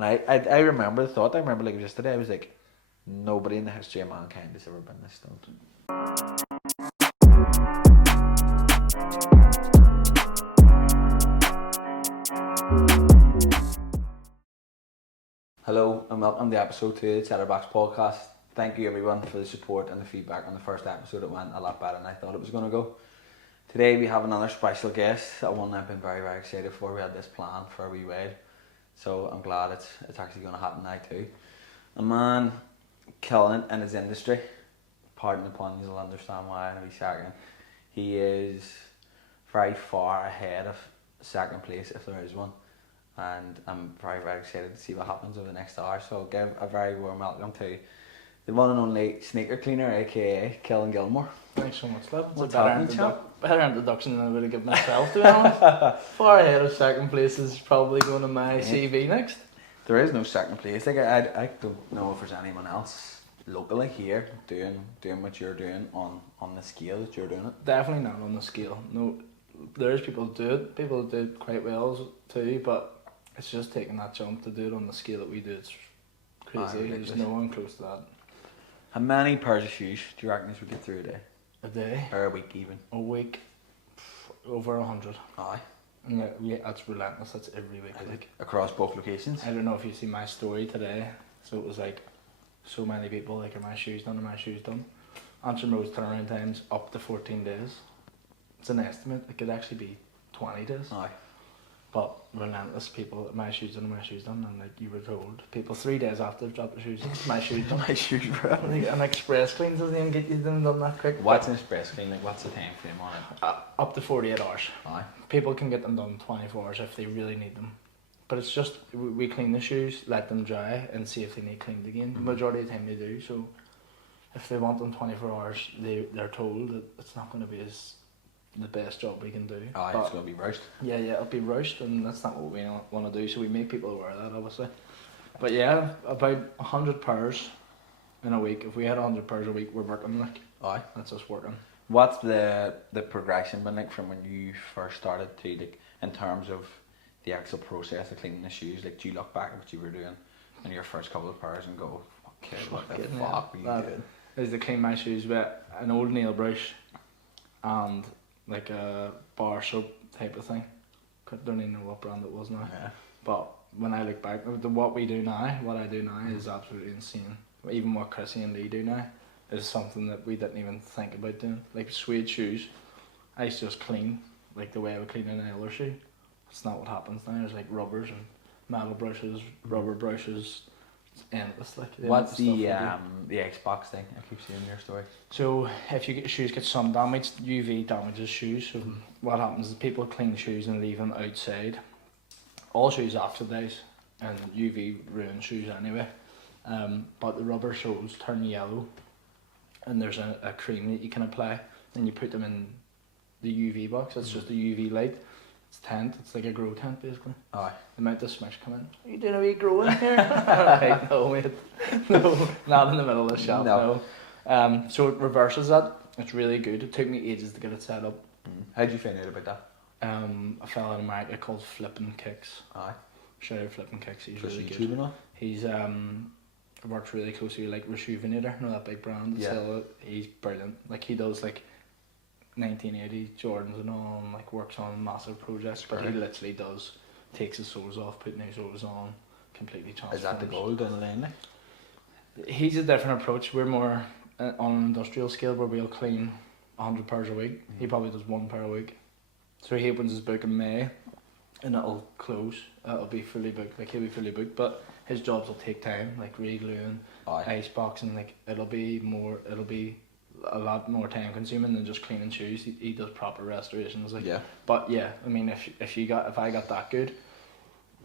And I remember the thought. I remember like yesterday. I was like, nobody in the history of mankind has ever been this stoned. Hello and welcome to episode 2 of the Chatterbox podcast. Thank you everyone for the support and the feedback on the first episode. It went a lot better than I thought it was going to go. Today we have another special guest, one I've been very, very excited for. We had this plan for a wee while, so I'm glad it's actually going to happen now too. A man killing it in his industry. Pardon the pun, you'll understand why in a wee second. He is very far ahead of second place if there is one. And I'm very, very excited to see what happens over the next hour. So I'll give a very warm welcome to the one and only sneaker cleaner, aka Cillin Gilmour. Thanks so much, love. It's What's a better, happening, better introduction than I would have given myself, to be honest. Far ahead of second place is probably going to my CV next. There is no second place. Like I don't know if there's anyone else locally here doing what you're doing on the scale that you're doing it. Definitely not on the scale. No, there is people who do it. People who do it quite well too, but it's just taking that jump to do it on the scale that we do. It's crazy. There's no one close to that. How many pairs of shoes do you reckon this would get through a day? A day? Or a week even? A week? Over 100. Aye. Yeah, that's relentless. That's every week. Like, across both locations? I don't know if you see my story today. So it was like, so many people like, are my shoes done? Are my shoes done? Antrim Road's turnaround times up to 14 days. It's an estimate. It could actually be 20 days. Aye. But relentless people, my shoes done, my shoes done, and like you were told, people 3 days after they've dropped their shoes, my shoes done. My shoes, bro. An express clean doesn't even get you done that quick. What's an express clean? Like, what's the time frame on it? Up to 48 hours. Aye. People can get them done 24 hours if they really need them. But it's just, we clean the shoes, let them dry, and see if they need cleaned again. The majority of the time they do, so if they want them 24 hours, they're told that it's not going to be the best job we can do. Aye, it's going to be roast. Yeah, it'll be rushed, and that's not what we want to do, so we make people aware of that, obviously. But yeah, about 100 pairs in a week. If we had 100 pairs a week, we're working, like. Aye. That's us working. What's the progression been like from when you first started to, like, in terms of the actual process of cleaning the shoes? Like, do you look back at what you were doing in your first couple of pairs and go, okay, what the fuck were you doing? I used to clean my shoes with an old nail brush and like a bar soap type of thing. Don't even know what brand it was now. Yeah. But when I look back, what I do now is absolutely insane. Even what Chrissy and Lee do now is something that we didn't even think about doing. Like suede shoes, I used to just clean like the way I would clean an nail shoe. It's not what happens now. There's like rubbers and metal brushes, rubber brushes. It's endless. Like what's the Xbox thing? I keep seeing your story. So if your shoes get sun damaged, UV damages shoes. So what happens is people clean shoes and leave them outside. All shoes oxidize and UV ruins shoes anyway. But the rubber soles turn yellow, and there's a cream that you can apply, and you put them in the UV box. It's just a UV light. It's tent. It's like a grow tent basically. Aye. The amount of smish come in. Are you doing a wee grow in here? Right, no mate. No, not in the middle of the shop. No. So it reverses that. It's really good. It took me ages to get it set up. How did you find out about that? A fella in America called Flippin' Kicks. Aye. Shout out Flippin' Kicks. He's just really YouTube good. and He's works really closely with like Rejuvenator, that big brand. Yeah. He's brilliant. Like he does like 1980 Jordans and all, and like works on massive projects. But he literally takes his soles off, put new soles on, completely transforms. Is that the goal down the line? He's a different approach. We're more on an industrial scale where we'll clean 100 pairs a week. He probably does 1 pair a week. So he opens his book in May, and it'll close. It'll be fully booked. Like he'll be fully booked, but his jobs will take time, like re-gluing, ice boxing. Like it'll be a lot more time consuming than just cleaning shoes. He does proper restorations. Like, yeah. But yeah, I mean, if I got that good,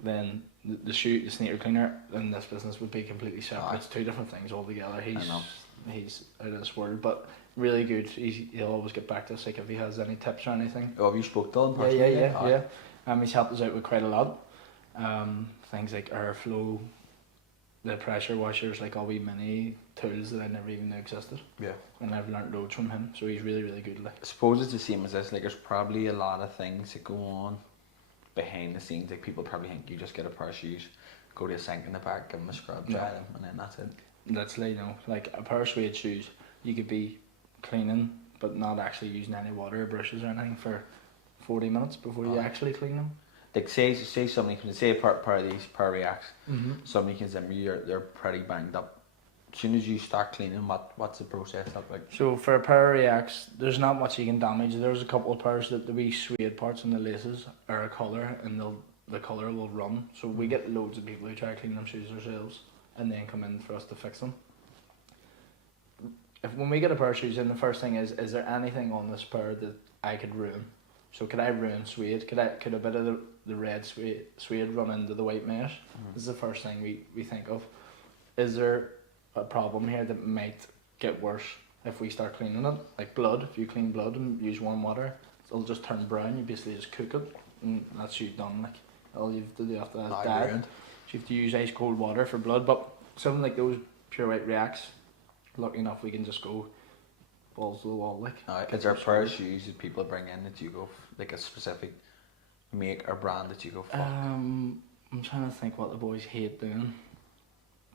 then the sneaker cleaner and this business would be completely separate. It's two different things altogether. He's out of this world, but really good. He'll always get back to us like if he has any tips or anything. Oh, have you spoke to him? Yeah. He's helped us out with quite a lot. Things like airflow, the pressure washers, like all wee mini tools that I never even knew existed. Yeah. And I've learnt loads from him, so he's really, really good. Like, I suppose it's the same as this. Like, there's probably a lot of things that go on behind the scenes. Like, people probably think you just get a pair of shoes, go to a sink in the park, give them a scrub, No. dry them, and then that's it. Literally, no. Like a pair of suede shoes, you could be cleaning, but not actually using any water or brushes or anything for 40 minutes before you actually clean them. Like say somebody can say a pair of these pair of Reacts, Mm-hmm. somebody comes in, they're pretty banged up. As soon as you start cleaning, what's the process look like? So for a pair of Reacts, there's not much you can damage. There's a couple of pairs that the wee suede parts and the laces are a colour, and the colour will run. So we get loads of people who try to clean them shoes ourselves and then come in for us to fix them. When we get a pair of shoes in, the first thing is there anything on this pair that I could ruin? So could I ruin suede? Could a bit of the red suede run into the white mesh? This is the first thing we think of. Is there a problem here that might get worse if we start cleaning it? Like blood, if you clean blood and use warm water, it'll just turn brown. You basically just cook it, and that's you done. Like all you have to do after that is dye. So you have to use ice cold water for blood. But something like those pure white Reacts, lucky enough we can just go balls to the wall. Like is there a pair of shoes that people bring in that you go like a specific make or brand that you go for? I'm trying to think what the boys hate doing.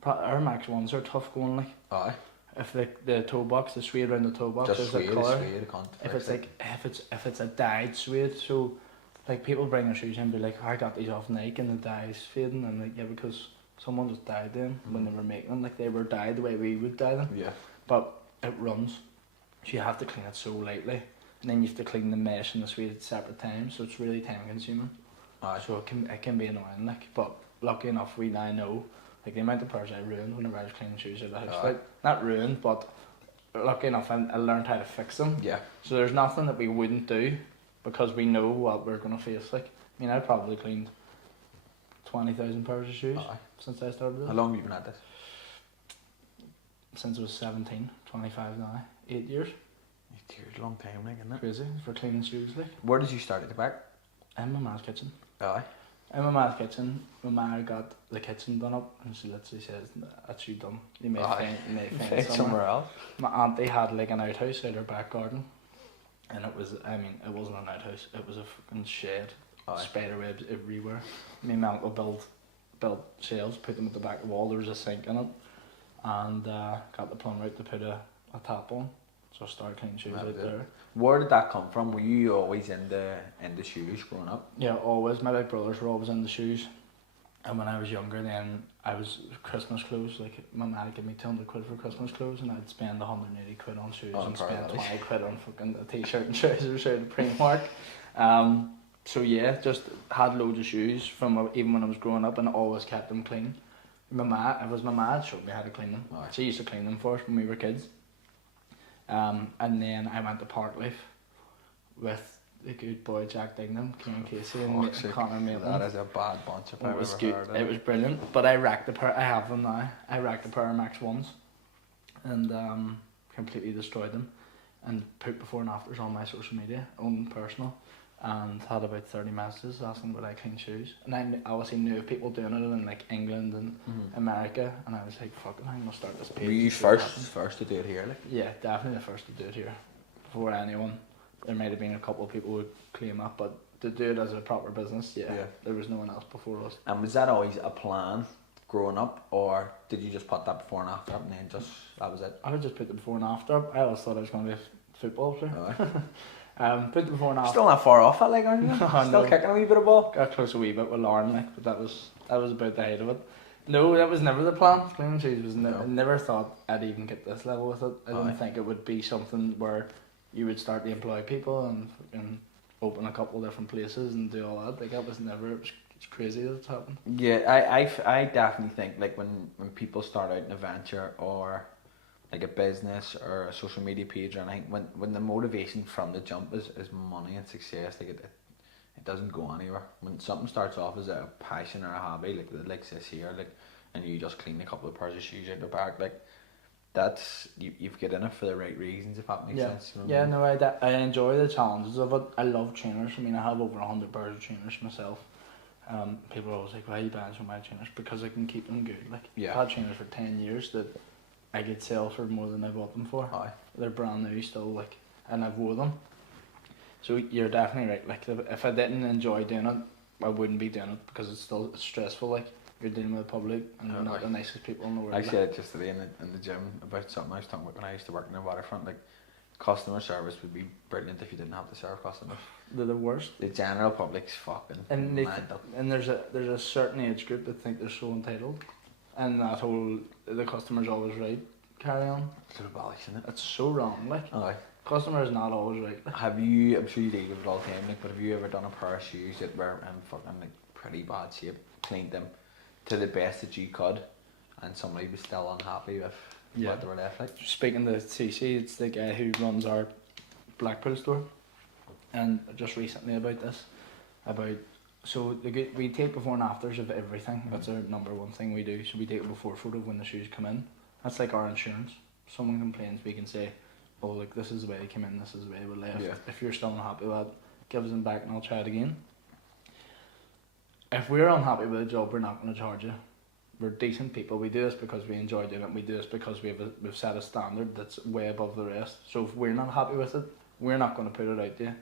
Air Max ones are tough going, like. Aye. If the toe box, the suede around the toe box, Just there's suede, a colour. suede, can't If fix it's it. like if it's a dyed suede, so like people bring their shoes in and be like, I got these off Nike and the dye's fading, and like, yeah, because someone just dyed them when they were making them, like they were dyed the way we would dye them. Yeah. But it runs, so you have to clean it so lightly, and then you have to clean the mesh and the suede at separate times, so it's really time consuming. Aye. So it can be annoying, like. But lucky enough, we now know. Like the amount of pairs I ruined whenever I was cleaning shoes at the house. Like, not ruined, but lucky enough I learned how to fix them. Yeah. So there's nothing that we wouldn't do because we know what we're going to face. Like, I mean, I probably cleaned 20,000 pairs of shoes since I started this. How long have you been at this? Since I was 17, 25 now. 8 years. 8 years, long time, like, isn't it? Crazy for cleaning shoes, like. Where did you start at the back? In my ma's kitchen. Aye. In my ma's kitchen, my ma got the kitchen done up, and she literally says, that's you done. You may find Find somewhere else. My auntie had like an outhouse out her back garden, and it was, I mean, it wasn't an outhouse, it was a fucking shed. Spider webs everywhere. Me and my uncle built shelves, put them at the back of the wall, there was a sink in it, and got the plumber out to put a tap on. So I started cleaning shoes out there. Where did that come from? Were you always into shoes growing up? Yeah, always. My big brothers were always into shoes. And when I was younger, then I was Christmas clothes. Like my mum would give me 200 quid for Christmas clothes, and I'd spend 180 quid on shoes and spend 20 quid on fucking a t-shirt and trousers out of Primark. So yeah, just had loads of shoes from even when I was growing up, and always kept them clean. It was my ma that showed me how to clean them. She used to clean them for us when we were kids. And then I went to Parkleaf with the good boy Jack Dignam, Kieran Casey, and Connor Maitland. That is a bad bunch of It was good. It was brilliant. But I racked the pair. I have them now. I racked the pair of Max ones, and completely destroyed them, and put before and afters on my social media, own personal, and had about 30 messages asking would I clean shoes. And I obviously knew of people doing it in like England and America, and I was like, fuck it, I'm gonna start this page. Were you first to do it here? Like? Yeah, definitely the first to do it here. Before anyone, there might have been a couple of people who would claim that, but to do it as a proper business, there was no one else before us. And was that always a plan growing up, or did you just put that before and after up and then just that was it? I would just put the before and after up. I always thought I was going to be a football player. Put the before and after. Still not far off it, like, aren't you? Still kicking a wee bit of ball. Got close a wee bit with Lauren, like, but that was about the height of it. No, that was never the plan. Cleaning shoes was I never thought I'd even get this level with it. I didn't think it would be something where you would start to employ people and open a couple of different places and do all that. Like, that was never. It's crazy that it's happened. Yeah, I definitely think like when people start out in a venture or like a business or a social media page or anything, when the motivation from the jump is money and success, like it doesn't go anywhere. When something starts off as a passion or a hobby, like this here, like, and you just clean a couple of pairs of shoes out the back, like that's you've get in it for the right reasons, if that makes sense. You know what I mean? I enjoy the challenges of it. I love trainers. I mean, I have over 100 pairs of trainers myself. People are always like, why are you buying so many trainers? Because I can keep them good. Like, I've had trainers for 10 years that I could sell for more than I bought them for. They're brand new still, like, and I've wore them. So you're definitely right. Like, if I didn't enjoy doing it, I wouldn't be doing it because it's stressful. Like, you're dealing with the public and they're not the nicest people in the world. I said it just today in the gym about something I was talking about when I used to work in the waterfront. Like, customer service would be brilliant if you didn't have to serve customers. They're the worst. The general public's fucking mental. And there's a certain age group that think they're so entitled, and that whole the customer's always right carry on. It's abolish, isn't it? It's so wrong. Like, Aye. customer is not always right. Like. Have you? I'm sure you deal with it all the time. Like, but have you ever done a pair of shoes that were in fucking like pretty bad shape, cleaned them to the best that you could, and somebody was still unhappy with what they were left like? Speaking to CC, it's the guy who runs our Blackpool store, and just recently about this, so we take before and afters of everything. That's our number one thing we do. So we take a before photo of when the shoes come in. That's like our insurance. If someone complains, we can say, oh, like, this is the way they came in, this is the way they were left. Yeah. If you're still unhappy with that, give us them back and I'll try it again. If we're unhappy with a job, we're not going to charge you. We're decent people. We do this because we enjoy doing it. We do this because we've set a standard that's way above the rest. So if we're not happy with it, we're not going to put it out there.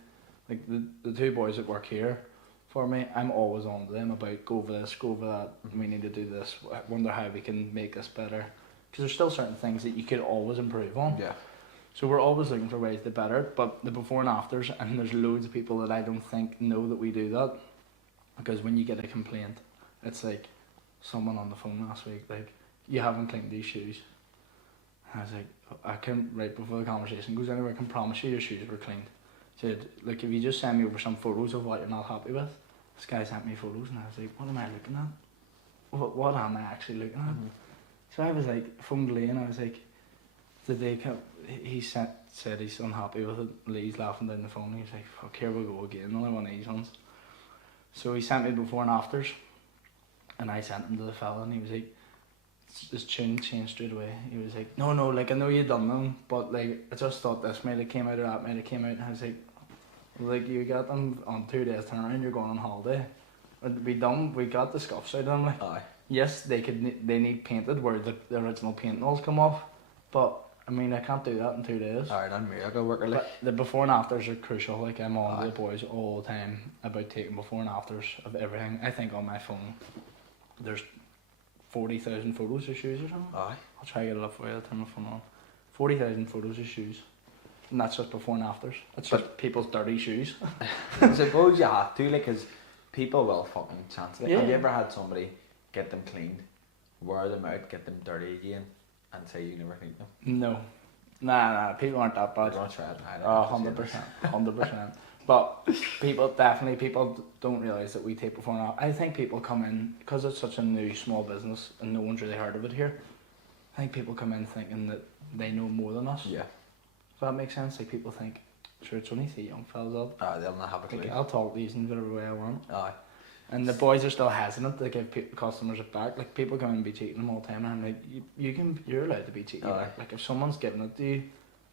Like the two boys that work here for me, I'm always on to them about go over this, go over that. We need to do this. I wonder how we can make this better. Because there's still certain things that you could always improve on. Yeah. So we're always looking for ways to better it. But the before and afters, and there's loads of people that I don't think know that we do that. Because when you get a complaint, it's like someone on the phone last week, like, you haven't cleaned these shoes. And I was like, I can, right before the conversation goes anywhere, I can promise you your shoes were cleaned. He said, look, if you just send me over some photos of what you're not happy with. This guy sent me photos and I was like, what am I looking at? What am I actually looking at? So I was like, phoned Lee and I was like, did they come? He said he's unhappy with it. Lee's laughing down the phone. He's like, fuck, here we go again, another one of these ones. So he sent me before and afters, and I sent him to the fella, and he was like, his tune changed straight away. He was like, no, like, I know you done them, but like, I just thought this might have came out or that might have came out. And I was like, you got them on 2 days turnaround, you're going on holiday. We got the scuffs out of them. Like, aye. Yes, they need painted where the original paint walls come off, but I mean, I can't do that in 2 days. Alright, I'm miracle worker. Like, but the before and afters are crucial. Like, I'm on the boys all the time about taking before and afters of everything. I think on my phone there's 40,000 photos of shoes or something. aye. I'll try to get it up for you. I'll turn my phone on. 40,000 photos of shoes, and that's just before and afters. It's just people's dirty shoes. I suppose you have to, like, because people will fucking chance it. Yeah. Have you ever had somebody get them cleaned, wear them out, get them dirty again, and say you never cleaned them? No. Nah, people aren't that bad. They're gonna try it now. Oh, 100%. But people don't realise that we take before and after. I think people come in, because it's such a new small business and no one's really heard of it here, I think people come in thinking that they know more than us. Yeah. If that makes sense. Like, people think, sure, it's only 3 young fellas up. They'll not have a clue. Like, I'll talk these in whatever way I want. Aye. And the boys are still hesitant to give customers it back. Like, people come in and be cheating them all the time, and I'm like, you're allowed to be cheating. Like, if someone's giving it to you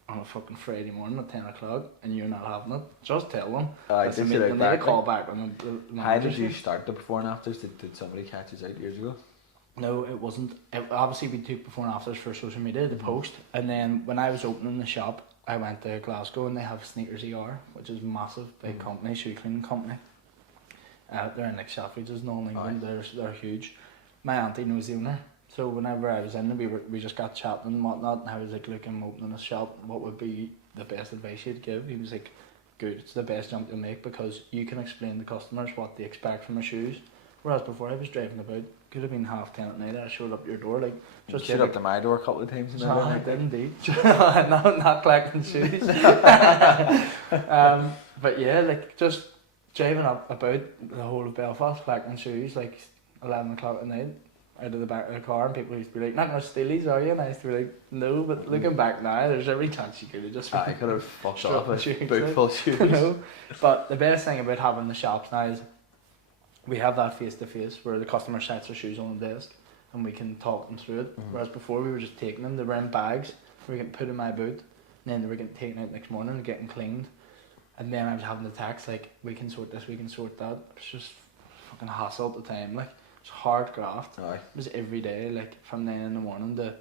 on a fucking Friday morning at 10 o'clock and you're not having it, just tell them. They need a call back when the How did you start the before and afters? Did somebody catch us out years ago? No, it wasn't. Obviously, we took before and afters for social media, the post. And then when I was opening the shop, I went to Glasgow and they have Sneakers ER, which is a massive, big company, shoe cleaning company. They're in like Selfridges and all in England. They're huge. My auntie knows the owner, so whenever I was in, we just got chatting and whatnot. And I was like, look, I'm opening a shop. What would be the best advice you'd give? He was like, good. It's the best jump you'll make because you can explain to customers what they expect from their shoes. Whereas before I was driving about, could have been 10:30 at night. I showed up your door like just showed up to my door a couple of times. No, I did indeed. not collecting shoes. But yeah, like just driving up about the whole of Belfast collecting shoes like 11 o'clock at night out of the back of the car, and people used to be like, not gonna steal these, are you? And I used to be like, no. But looking back now, there's every chance you could have just I could have fucked off a shoes, boot full of shoes. No. But the best thing about having the shops now is we have that face to face where the customer sets their shoes on the desk and we can talk them through it. Whereas before we were just taking them, they were in bags, we were getting put in my boot, and then they were getting taken out next morning and getting cleaned. And then I was having the text like, we can sort this, we can sort that. It was just fucking hassle at the time. Like, it was hard graft. Aye. It was every day, like from 9 in the morning to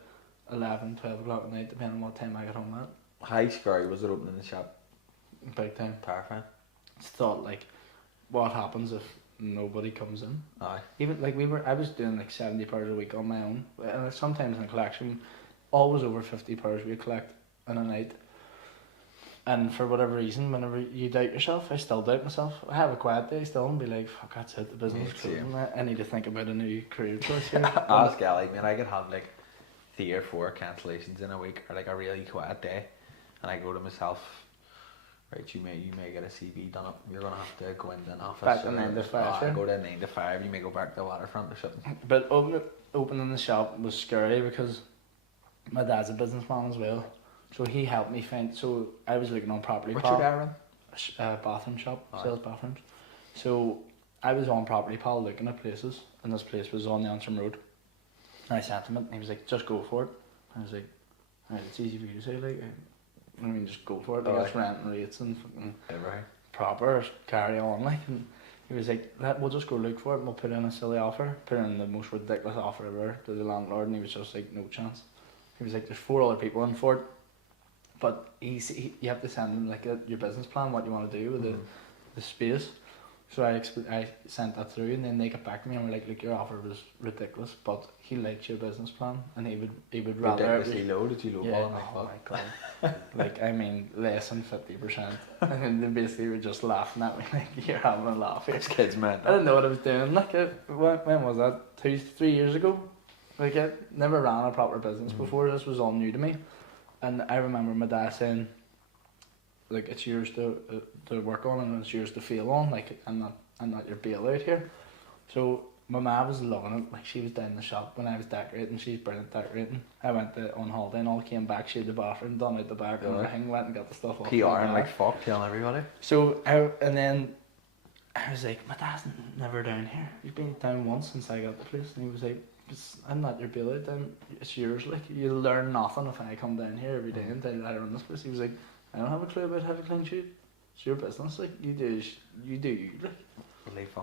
11, 12 o'clock at night, depending on what time I got home at. How scary was it opening the shop? Big time. Terrifying. It's thought like, what happens if nobody comes in. Aye. Even like I was doing like 70 pairs a week on my own, and sometimes in a collection, always over 50 pairs we collect in a night. And for whatever reason, whenever you doubt yourself, I still doubt myself. I have a quiet day still and be like, fuck, that's it, the business is closing. I need to think about a new career choice here. Ask Ellie, man, I could have like 3 or 4 cancellations in a week, or like a really quiet day, and I go to myself, right, you may get a CV done up, you're going to have to go into an office. Back to 9 to 5, go to 9 to 5, you may go back to the waterfront or something. But opening the shop was scary because my dad's a businessman as well. So he helped me find, so I was looking on Property What's Pal. your dad run? Bathroom shop, Aye. sells bathrooms. So I was on Property Pal looking at places, and this place was on the Antrim Road. And I sent him it, and he was like, just go for it. And I was like, alright, it's easy for you to say, like, I mean, just go for it. Like, it's rent and rates and fucking proper, carry on, like. And he was like, we'll just go look for it, and we'll put in a silly offer, put in the most ridiculous offer ever to the landlord, and he was just like, no chance. He was like, there's 4 other people in for it. But you have to send them like your business plan, what you want to do with the space. So I sent that through, and then they got back to me and were like, look, your offer was ridiculous, but he likes your business plan, and he would rather. Ridiculously low? Did you lowball him? Oh my god! Like, I mean, less than 50%. And they basically were just laughing at me like, you're having a laugh here. This kid's man. I didn't know what I was doing. Like, when was that? 2-3 years ago. Like, I never ran a proper business before. This was all new to me. And I remember my dad saying, like, it's yours to work on and it's yours to fail on. Like, I'm not your bailout here. So my mum was loving it. Like, she was down in the shop when I was decorating. She's brilliant decorating. I went on holiday and all came back. She had the bathroom done out the back and everything. Went and got the stuff off. PR and like fuck, telling everybody. So and then I was like, my dad's never down here. He's been down once since I got the place, and he was like, I'm not your bailout, it's yours. Like, you'll learn nothing if I come down here every day and tell you that I run this place. He was like, I don't have a clue about how to clean sheet. It's your business. Like, you do you. Like.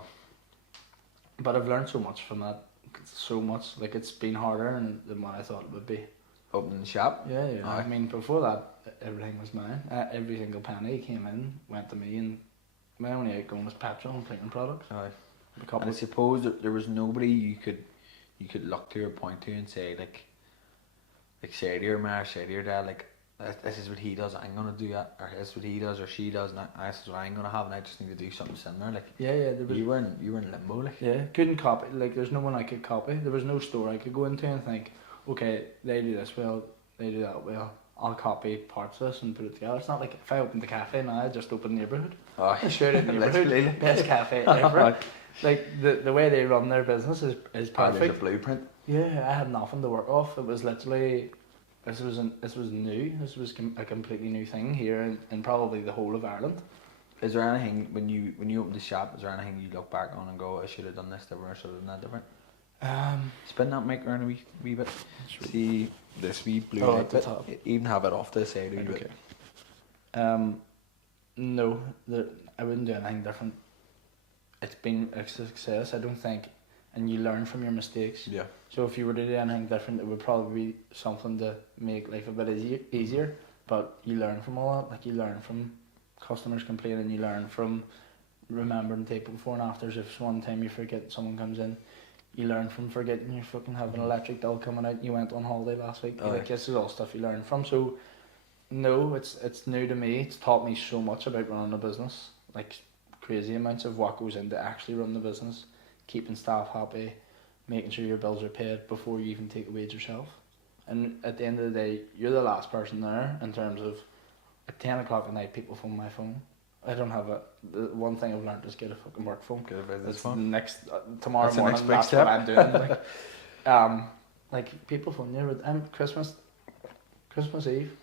But I've learned so much from that. So much. Like, it's been harder than what I thought it would be. Opening the shop? Yeah. I mean, before that, everything was mine. Every single penny came in, went to me, and my only outgoing was petrol and cleaning products. Aye. And I suppose that there was nobody you could look to or point to and say, like say to your ma, say to your dad, like, this is what he does, I'm gonna do that, or this is what he does or she does, and this is what I'm gonna have, and I just need to do something similar. Like, there was, you were in limbo, like. Yeah, couldn't copy. Like, there's no one I could copy. There was no store I could go into and think, okay, they do this well, they do that well, I'll copy parts of this and put it together. It's not like if I opened the cafe now, I just opened neighbourhood. Straight in neighbourhood, best cafe ever. Like, the way they run their business is perfect. There's a blueprint. Yeah, I had nothing to work off. It was literally, this was new. This was a completely new thing here in probably the whole of Ireland. Is there anything when you opened the shop? Is there anything you look back on and go, I should have done this different, or should have done that different? Spin that mic around a wee bit. See this wee blue light at the bit. top. Even have it off to the side a wee bit. No, I wouldn't do anything different. It's been a success, I don't think, and you learn from your mistakes. Yeah. So if you were to do anything different, it would probably be something to make life a bit easier. But you learn from all that. Like, you learn from customers complaining, you learn from remembering to take before and afters. If one time you forget, someone comes in, you learn from forgetting you fucking have an electric bill coming out. You went on holiday last week. Like, this is all stuff you learn from. So no, it's new to me. It's taught me so much about running a business. Like, crazy amounts of what goes into actually running the business, keeping staff happy, making sure your bills are paid before you even take a wage yourself. And at the end of the day, you're the last person there in terms of at 10 o'clock at night, people phone my phone. I don't have the one thing I've learned is get a fucking work phone. Get a business It's phone. Tomorrow That's the morning, next big that's step. what I'm doing. Like, like, people phone you. Christmas Eve,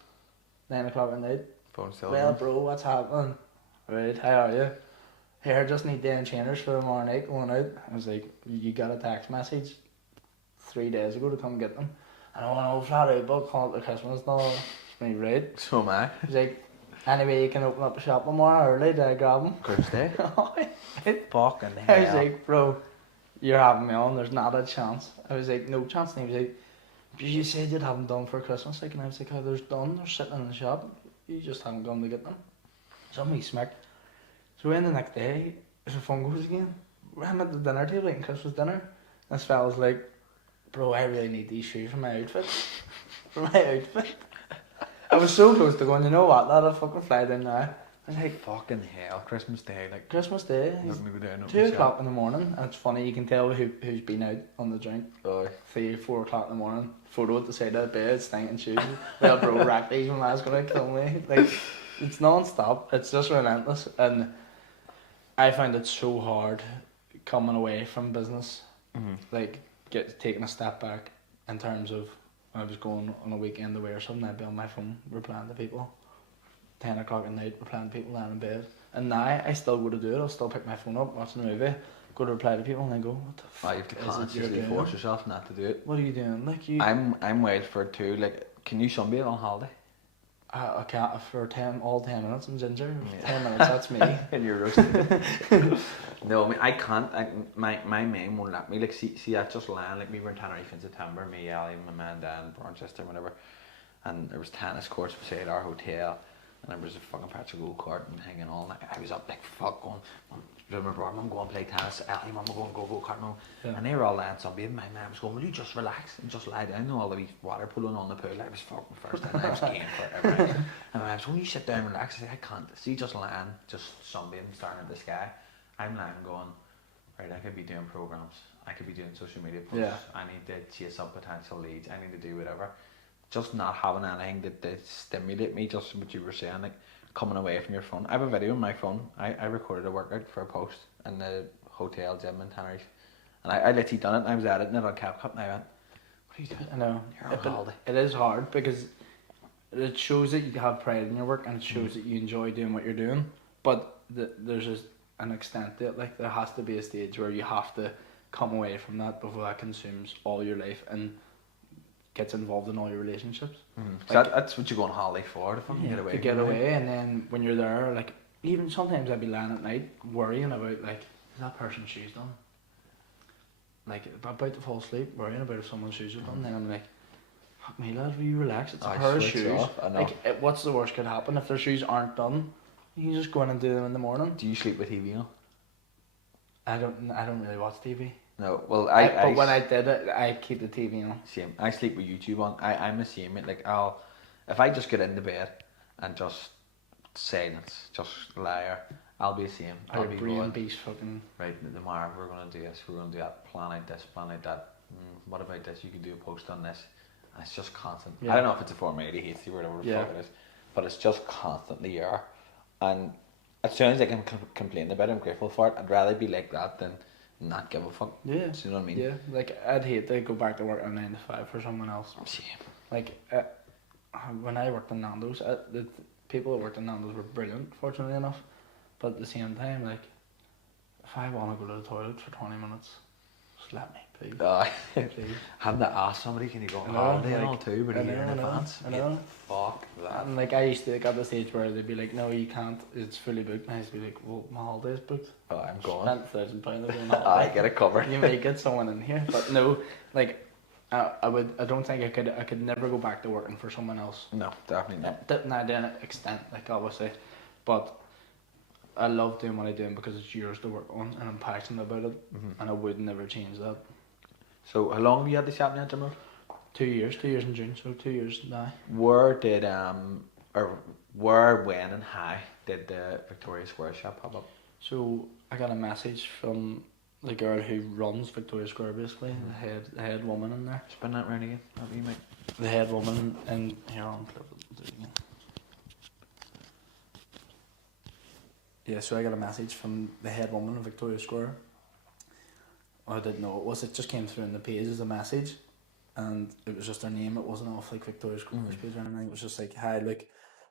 9 o'clock at night. Phone still. Well, bro, what's happening? Right, how are you? Here, just need Dan chainers for tomorrow night going out. I was like, you got a text message 3 days ago to come get them. I don't know, flat out, but call it the Christmas and all. Me, right? So am I. He's like, anyway, you can open up a shop tomorrow early to grab them. Thursday. Fucking hell. I was like, bro, you're having me on, there's not a chance. I was like, no chance. And he was like, but you said you'd have them done for Christmas. Like, and I was like, oh, they're done, they're sitting in the shop. You just haven't gone to get them. Somebody smacked. So then the next day, the phone goes again. I'm at the dinner table eating Christmas dinner. This fella's like, bro, I really need these shoes for my outfit. For my outfit. I was so close to going, you know what, lad, I'll fucking fly down now. I was like, fucking hell, Christmas Day, like. Christmas Day, Let me go down. 2 o'clock in the morning, and it's funny, you can tell who's been out on the drink. Oh. 3, 4 o'clock in the morning, photo at the side of the bed, stinking shoes. Well, bro, rack these when I was going to kill me. Like, it's non-stop, it's just relentless, and I find it so hard coming away from business, like, taking a step back in terms of, when I was going on a weekend away or something, I'd be on my phone replying to people. 10 o'clock at night, replying to people lying in bed. And now, I still go to do it, I'll still pick my phone up, watching a movie, go to reply to people, and I go, what the fuck You have to is it you're consciously doing? force yourself not to do it. What are you doing? Like, you... I'm wild for it too, like, can you sunbathe on holiday? I can't for 10 minutes. I'm ginger. 10 minutes. That's me. And you're roasting. No, I mean I can't. My mum won't let me. Like see that's just land. Like we were in Tenerife in September. Me, Ali, my man, Dan, Barnchester, whatever. And there was tennis courts beside our hotel, and there was a fucking patch of go kart and hanging all night. I was up like fuck going. Remember, Mum go and play tennis. Ali, Mum go and go kart. And they were all lying sunbathing. My mum was going, will you just relax and just lie down? And all the wee water pooling on the pool. I was fucking first and I was game for everything. And my mum was going, you sit down and relax. I said, I can't. See, just lying, just sunbathing, staring at the sky. I'm lying going, right, I could be doing programs. I could be doing social media posts. Yeah. I need to chase up potential leads. I need to do whatever. Just not having anything that stimulate me, just what you were saying, like coming away from your phone. I have a video on my phone. I recorded a workout for a post in the hotel gym in Tenerife. And I literally done it and I was editing it on CapCut and I went, what are you doing? I know. You're on holiday. It is hard because it shows that you have pride in your work and it shows that you enjoy doing what you're doing. But there's an extent to it. Like there has to be a stage where you have to come away from that before that consumes all your life and gets involved in all your relationships. So Like, that's what you go on holiday for, to fucking get away. To get away, and then when you're there, like even sometimes I'd be lying at night worrying about like, is that person's shoes done? Like about to fall asleep, worrying about if someone's shoes are done. Then I'm like, fuck me, lad, will you relax? It's a pair of shoes. Like, what's the worst could happen if their shoes aren't done? You can just go in and do them in the morning. Do you sleep with TV on? I don't really watch TV. No, well, but when I did it, I keep the TV on. Same. I sleep with YouTube on. I'm the same. Like if I just get into bed and just silence, just liar, I'll be the same. I'll be brain beast fucking. Right, tomorrow we're gonna do this. We're gonna do that. Plan out this. Plan out that. What about this? You could do a post on this. And it's just constant. Yeah. I don't know if it's a form of ADHD or whatever the fuck it is, but it's just constantly there. And as soon as I can complain about it, I'm grateful for it. I'd rather be like that than not give a fuck. Yeah. Do you know what I mean? Yeah. Like I'd hate to go back to work at 9 to 5 for someone else. Same. Like when I worked in Nando's, the people that worked in Nando's were brilliant, fortunately enough. But at the same time, like if I want to go to the toilet for 20 minutes, just let me, please. Please. Having to ask somebody, can you go on holiday and all too, but a year in advance. I know. Fuck that. And like I used to get to the stage where they'd be like, no, you can't, it's fully booked. And I used to be like, well, my holiday's booked. Oh, I'm going. Spent £1,000 on holiday. I get it covered. You may get someone in here, but no, like I don't think I could never go back to working for someone else. No, definitely not. Not to an extent, like obviously, but I love doing what I'm doing because it's yours to work on and I'm passionate about it, and I would never change that. So how long have you had the shop now, Jim? 2 years in June, so 2 years now. Where, when and how did the Victoria Square shop pop up? So I got a message from the girl who runs Victoria Square, basically, the head woman in there. Spin that round again, that'd be mate. The head woman in here on clip it again. Yeah, so I got a message from the head woman of Victoria Square. I didn't know what it was. It just came through in the page as a message, and it was just her name. It wasn't off like Victoria Square's page or anything. It was just like, hi, look,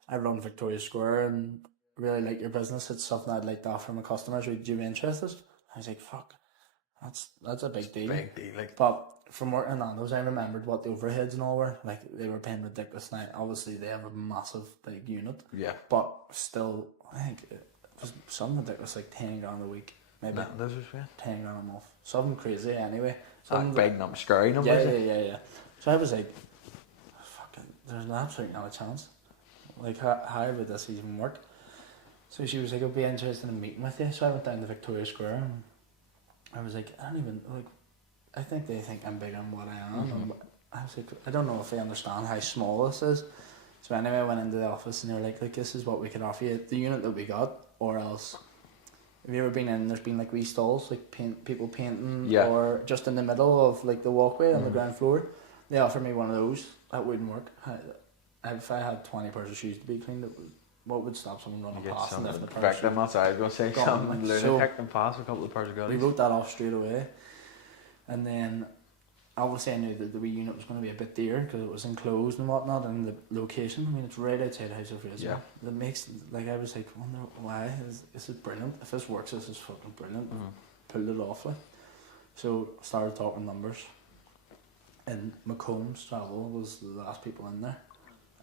I run Victoria Square and really like your business. It's something I'd like to offer my customers. Would you be interested? I was like, fuck, that's a big deal. Big deal, like. But from working in Nando's, I remembered what the overheads and all were. Like they were paying ridiculous. Now, obviously, they have a massive big unit. Yeah. But still, I think it was something ridiculous, like 10 grand a week. Maybe. Those are fair. 10 grand a month. Something crazy anyway. Big number, scary numbers. Yeah. So I was like, fucking, there's absolutely not a chance. Like, how would this even work? So she was like, I'd be interested in meeting with you. So I went down to Victoria Square and I was like, I don't even, like, I think they think I'm bigger than what I am. And I was like, I don't know if they understand how small this is. So anyway, I went into the office and they were like, this is what we can offer you, the unit that we got, or else. Have you ever been in, there's been like wee stalls, like people painting, or just in the middle of like the walkway on the ground floor. They offered me one of those. That wouldn't work. If I had 20 pairs of shoes to be cleaned, what would stop someone running past and lift the purse? Victim, that's what I was going to say. Some lunatic and pass a couple of pairs of goodies. We wrote that off straight away. And then, obviously I knew that the wee unit was going to be a bit dear because it was enclosed and whatnot, and the location, I mean, it's right outside House of Fraser. Yeah. That makes, like, I was like, wonder why, this is brilliant. If this works, this is fucking brilliant. Pulled it off, like. So, started talking numbers. And Macomb's Travel was the last people in there.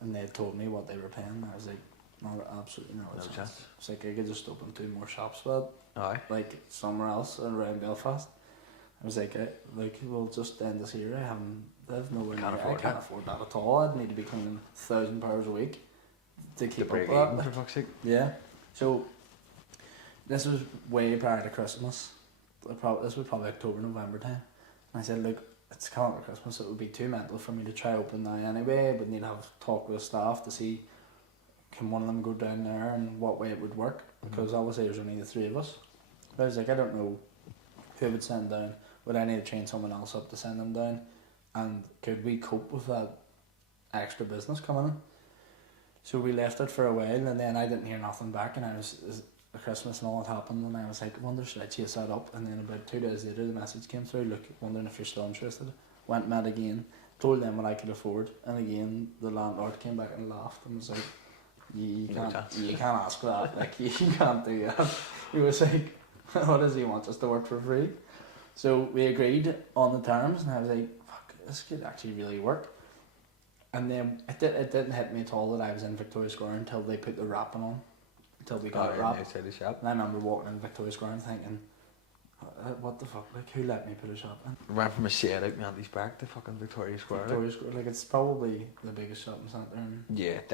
And they had told me what they were paying. I was like, no, absolutely no chance. It's like, I could just open 2 more shops, but like, somewhere else around Belfast. I was like, we'll just end this here. I have nowhere near. I can't afford that at all. I'd need to be cleaning 1,000 pounds a week to keep up with that. For fuck's sake. Yeah. So this was way prior to Christmas. This was probably October, November time. And I said, look, it's coming up to Christmas. It would be too mental for me to try open now anyway. But need to have talk with the staff to see can one of them go down there and what way it would work. Because obviously there's only the 3 of us. But I was like, I don't know who would send down. Would I need to train someone else up to send them down? And could we cope with that extra business coming in? So we left it for a while, and then I didn't hear nothing back, and I was Christmas and all that happened, and I was like, I wonder should I chase that up? And then about 2 days later the message came through, look, wondering if you're still interested. Went met again, told them what I could afford, and again the landlord came back and laughed and was like, you can't ask that, like you can't do that. He was like, what does he want us to work for free? So we agreed on the terms, and I was like, fuck, this could actually really work. And then it didn't hit me at all that I was in Victoria Square until they put the wrapping on, until we got it wrapped. Outside the shop. And I remember walking in Victoria Square and thinking, what the fuck, like who let me put a shop in? We went from a shed out in Andy's Park to fucking Victoria Square. Victoria Square, like it's probably the biggest shopping centre in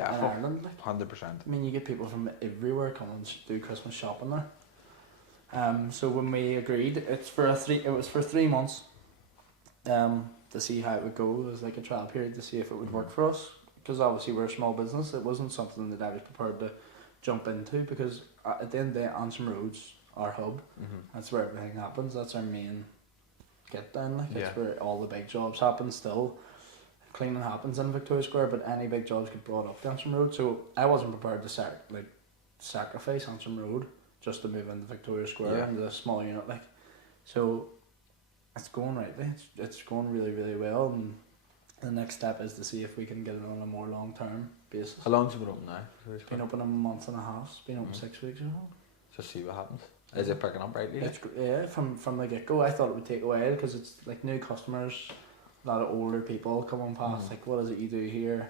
Ireland. Like. 100%. I mean, you get people from everywhere coming to do Christmas shopping there. So when we agreed, it was for 3 months, to see how it would go. It was like a trial period to see if it would work for us, because obviously we're a small business. It wasn't something that I was prepared to jump into, because at the end of the day, Antrim Road's our hub. That's where everything happens. That's our main get down. Like that's where all the big jobs happen. Still, cleaning happens in Victoria Square, but any big jobs get brought up to Antrim Road. So I wasn't prepared to sacrifice Antrim Road just to move into Victoria Square into a small unit, like. So it's going rightly. It's going really, really well, and the next step is to see if we can get it on a more long term basis. How long's it been open now? It's been open a month and a half. It's been open 6 weeks or so. Just see what happens. Is it picking up rightly? From the get go. I thought it would take a while because it's like new customers, a lot of older people coming past. Like, what is it you do here?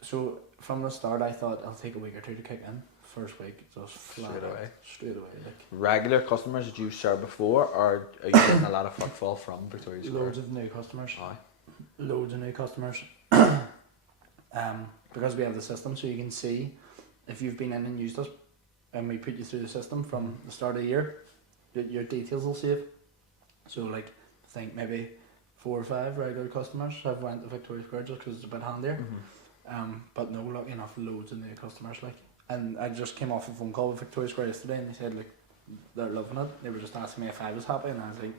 So from the start, I thought it'll take a week or 2 to kick in. First week, just flat straight away. Like regular customers that you served before, or are you getting a lot of footfall from Victoria Square? Loads of new customers. Loads of new customers. Because we have the system, so you can see if you've been in and used us, and we put you through the system from the start of the year, your details will save. So like, I think maybe 4 or 5 regular customers have went to Victoria Square just because it's a bit handier. But no, lucky enough, loads of new customers like. And I just came off a phone call with Victoria Square yesterday, and they said like they're loving it. They were just asking me if I was happy, and I was like,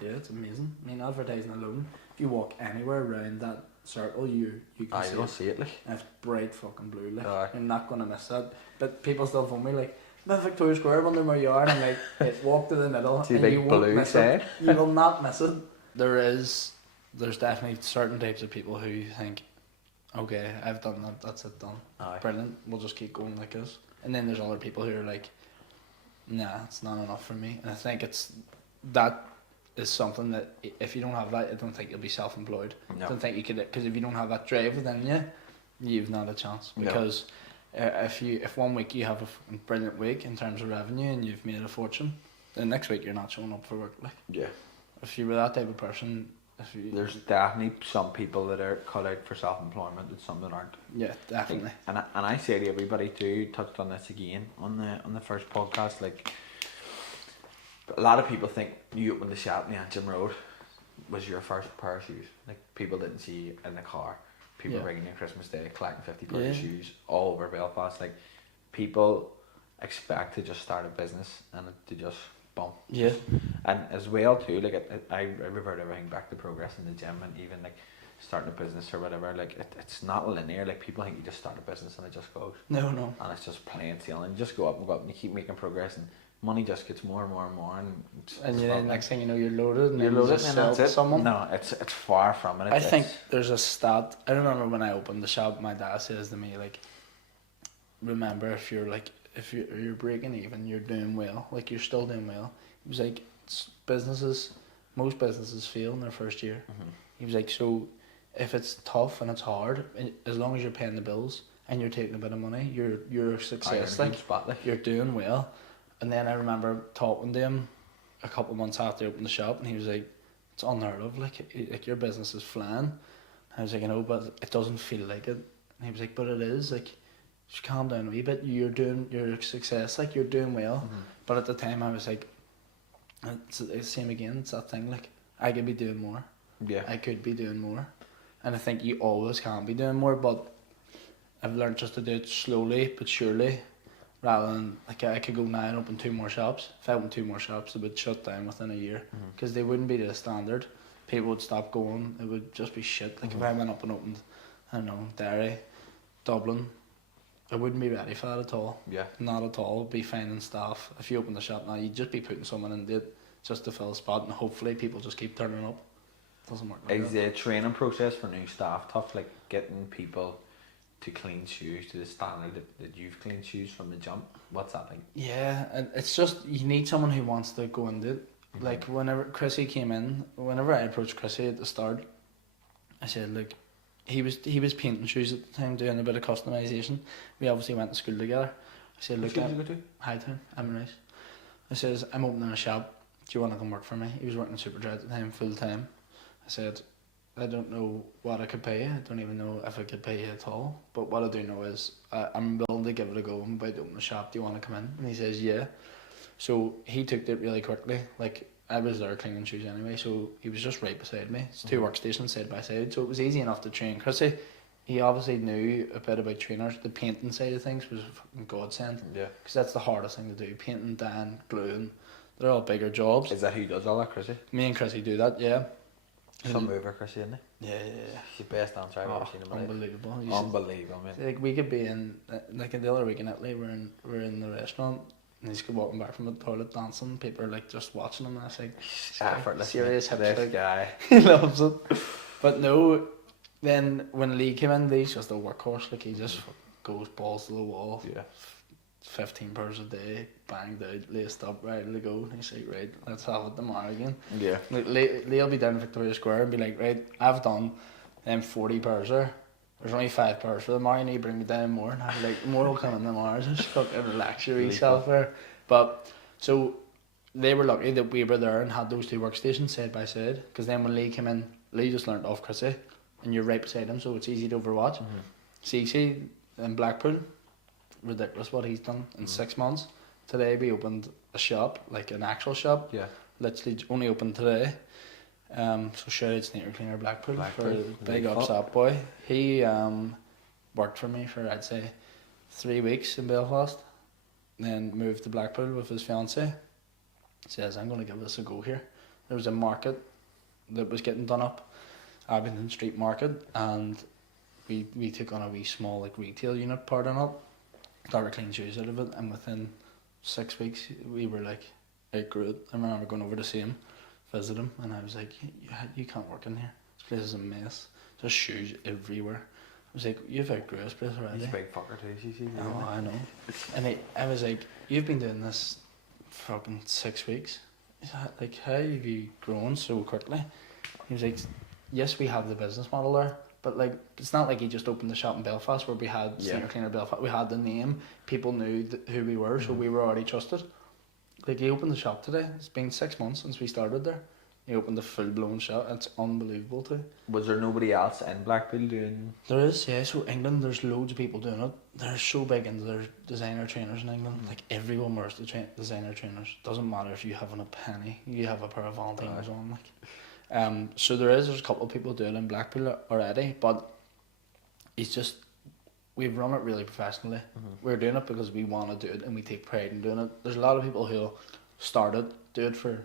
yeah, it's amazing. I mean, advertising alone, if you walk anywhere around that circle, you can see it. Like. And it's bright fucking blue. Like you're not gonna miss that. But people still phone me like, I'm at Victoria Square, wondering where you are, and I'm like, walk to the middle, and you won't miss it. You will not miss it. There's definitely certain types of people who think, okay, I've done that, that's it, done. Brilliant, we'll just keep going like this. And then there's other people who are like, nah, it's not enough for me. And I think that is something that if you don't have that, I don't think you'll be self-employed. No. I don't think you could, because if you don't have that drive within you, you've not a chance. Because if 1 week you have a brilliant week in terms of revenue and you've made a fortune, then next week you're not showing up for work. Like, if you were that type of person, there's definitely some people that are cut out for self-employment and some that aren't. Yeah, definitely. And I say to everybody too, touched on this again on the first podcast, like a lot of people think you opened the shop in the Antrim Road was your first pair of shoes. Like, people didn't see you in the car. People ringing you on Christmas Day, collecting 50 pairs of shoes all over Belfast. Like, people expect to just start a business and to just bump. Yeah. And as well too, like I revert everything back to progress in the gym, and even like starting a business or whatever. Like, it's not linear. Like, people think you just start a business and it just goes. No. And it's just plain sailing. You just go up and go up and you keep making progress, and money just gets more and more and more. And the next thing you know, you're loaded and you're then loaded, you just and sell that's to it. someone. No, it's far from it. I think there's a stat. I remember when I opened the shop, my dad says to me, like, remember, if you're breaking even, you're doing well. Like, you're still doing well. He was like, most businesses fail in their first year. Mm-hmm. He was like, so if it's tough and it's hard, as long as you're paying the bills and you're taking a bit of money, you're a success. You're doing well. And then I remember talking to him a couple of months after I opened the shop, and he was like, it's unheard of, like your business is flying. I was like, I know, but it doesn't feel like it. And he was like, but it is. Like, just calm down a wee bit. You're a success. Like, you're doing well. Mm-hmm. But at the time, I was like, it's the same again. It's that thing. Like, I could be doing more. Yeah. I could be doing more. And I think you always can be doing more. But I've learned just to do it slowly but surely, rather than, like, I could go now and open 2 more shops. If I opened 2 more shops, it would shut down within a year, because they wouldn't be to the standard. People would stop going. It would just be shit. Like, if I went up and opened, I don't know, Derry, Dublin, I wouldn't be ready for that at all. Yeah. Not at all. Be finding staff. If you open the shop now, you'd just be putting someone in it just to fill a spot, and hopefully people just keep turning up. Doesn't work like Is the training process for new staff tough? Like, getting people to clean shoes to the standard that you've cleaned shoes from the jump? What's that like? Yeah, and it's just, you need someone who wants to go into it. Mm-hmm. Like, whenever Chrissy came in, whenever I approached Chrissy at the start, I said, look, he was painting shoes at the time, doing a bit of customization. We obviously went to school together. I said, look, Hightown, Emirates. I says, I'm opening a shop. Do you want to come work for me? He was working in Superdry at the time, full time. I said, I don't know what I could pay you. I don't even know if I could pay you at all. But what I do know is I'm willing to give it a go. I'm about to open a shop. Do you want to come in? And he says, yeah. So he took it really quickly. Like, I was there cleaning shoes anyway, so he was just right beside me. It's 2 workstations side by side, so it was easy enough to train. Chrissy, he obviously knew a bit about trainers. The painting side of things was a fucking godsend. Yeah. Because that's the hardest thing to do. Painting, dyeing, gluing, they're all bigger jobs. Is that who does all that, Chrissy? Me and Chrissy do that, yeah. Some mover, Chrissy, isn't he? Yeah. He's the best dancer I've ever seen in my life. Unbelievable. Unbelievable, man. Like, we could be in, like, the other week in Italy, we're in the restaurant, and he's walking back from the toilet dancing. People are like just watching him, and I was like, effortless. Serious this guy. He loves it. But no, then when Lee came in, Lee's just a workhorse. Like, he just goes balls to the wall. Yeah. 15 pairs a day, banged out, laced up, ready to go. And he's like, right, let's have it tomorrow again. Yeah. Like, Lee'll be down in Victoria Square and be like, right, I've done them 40 pairs there. There's only 5 pairs for tomorrow. You need to bring me down more. And I'd be like, more will come in tomorrow. Just fucking relax yourself there. But so they were lucky that we were there and had those 2 workstations side by side. Because then when Lee came in, Lee just learnt off Chrissy, and you're right beside him, so it's easy to overwatch. CC in Blackpool, ridiculous what he's done in 6 months. Today we opened a shop, like an actual shop. Yeah. Literally only opened today. So shout out Sneaker Cleaner Blackpool for big ups that boy. He worked for me for, I'd say, 3 weeks in Belfast, then moved to Blackpool with his fiancée. Says, I'm going to give this a go here. There was a market that was getting done up, Abington Street Market, and we took on a wee small, like, retail unit part in it, started cleaning shoes out of it, and within 6 weeks we were like, outgrew it. I remember going over to see him, visit him, and I was like, you can't work in here. This place is a mess. Just shoes everywhere. I was like, you've outgrew this place already. He's a big fucker too, CC. Oh, I know. And I was like, you've been doing this fucking 6 weeks. Like, how have you grown so quickly? He was like, yes, we have the business model there, but like, it's not like he just opened the shop in Belfast where we had Senior Cleaner Belfast. We had the name. People knew who we were, so we were already trusted. Like, he opened the shop today. It's been 6 months since we started there. He opened a full blown shop. It's unbelievable too. Was there nobody else in Blackpool doing? There is, yeah. So England, there's loads of people doing it. They're so big into their designer trainers in England. Like everyone wears the designer trainers. Doesn't matter if you haven't a penny. You have a pair of Valentinos on. Like, so there's a couple of people doing it in Blackpool already, but it's just we've run it really professionally. We're doing it because we want to do it and we take pride in doing it. There's a lot of people who start it, do it for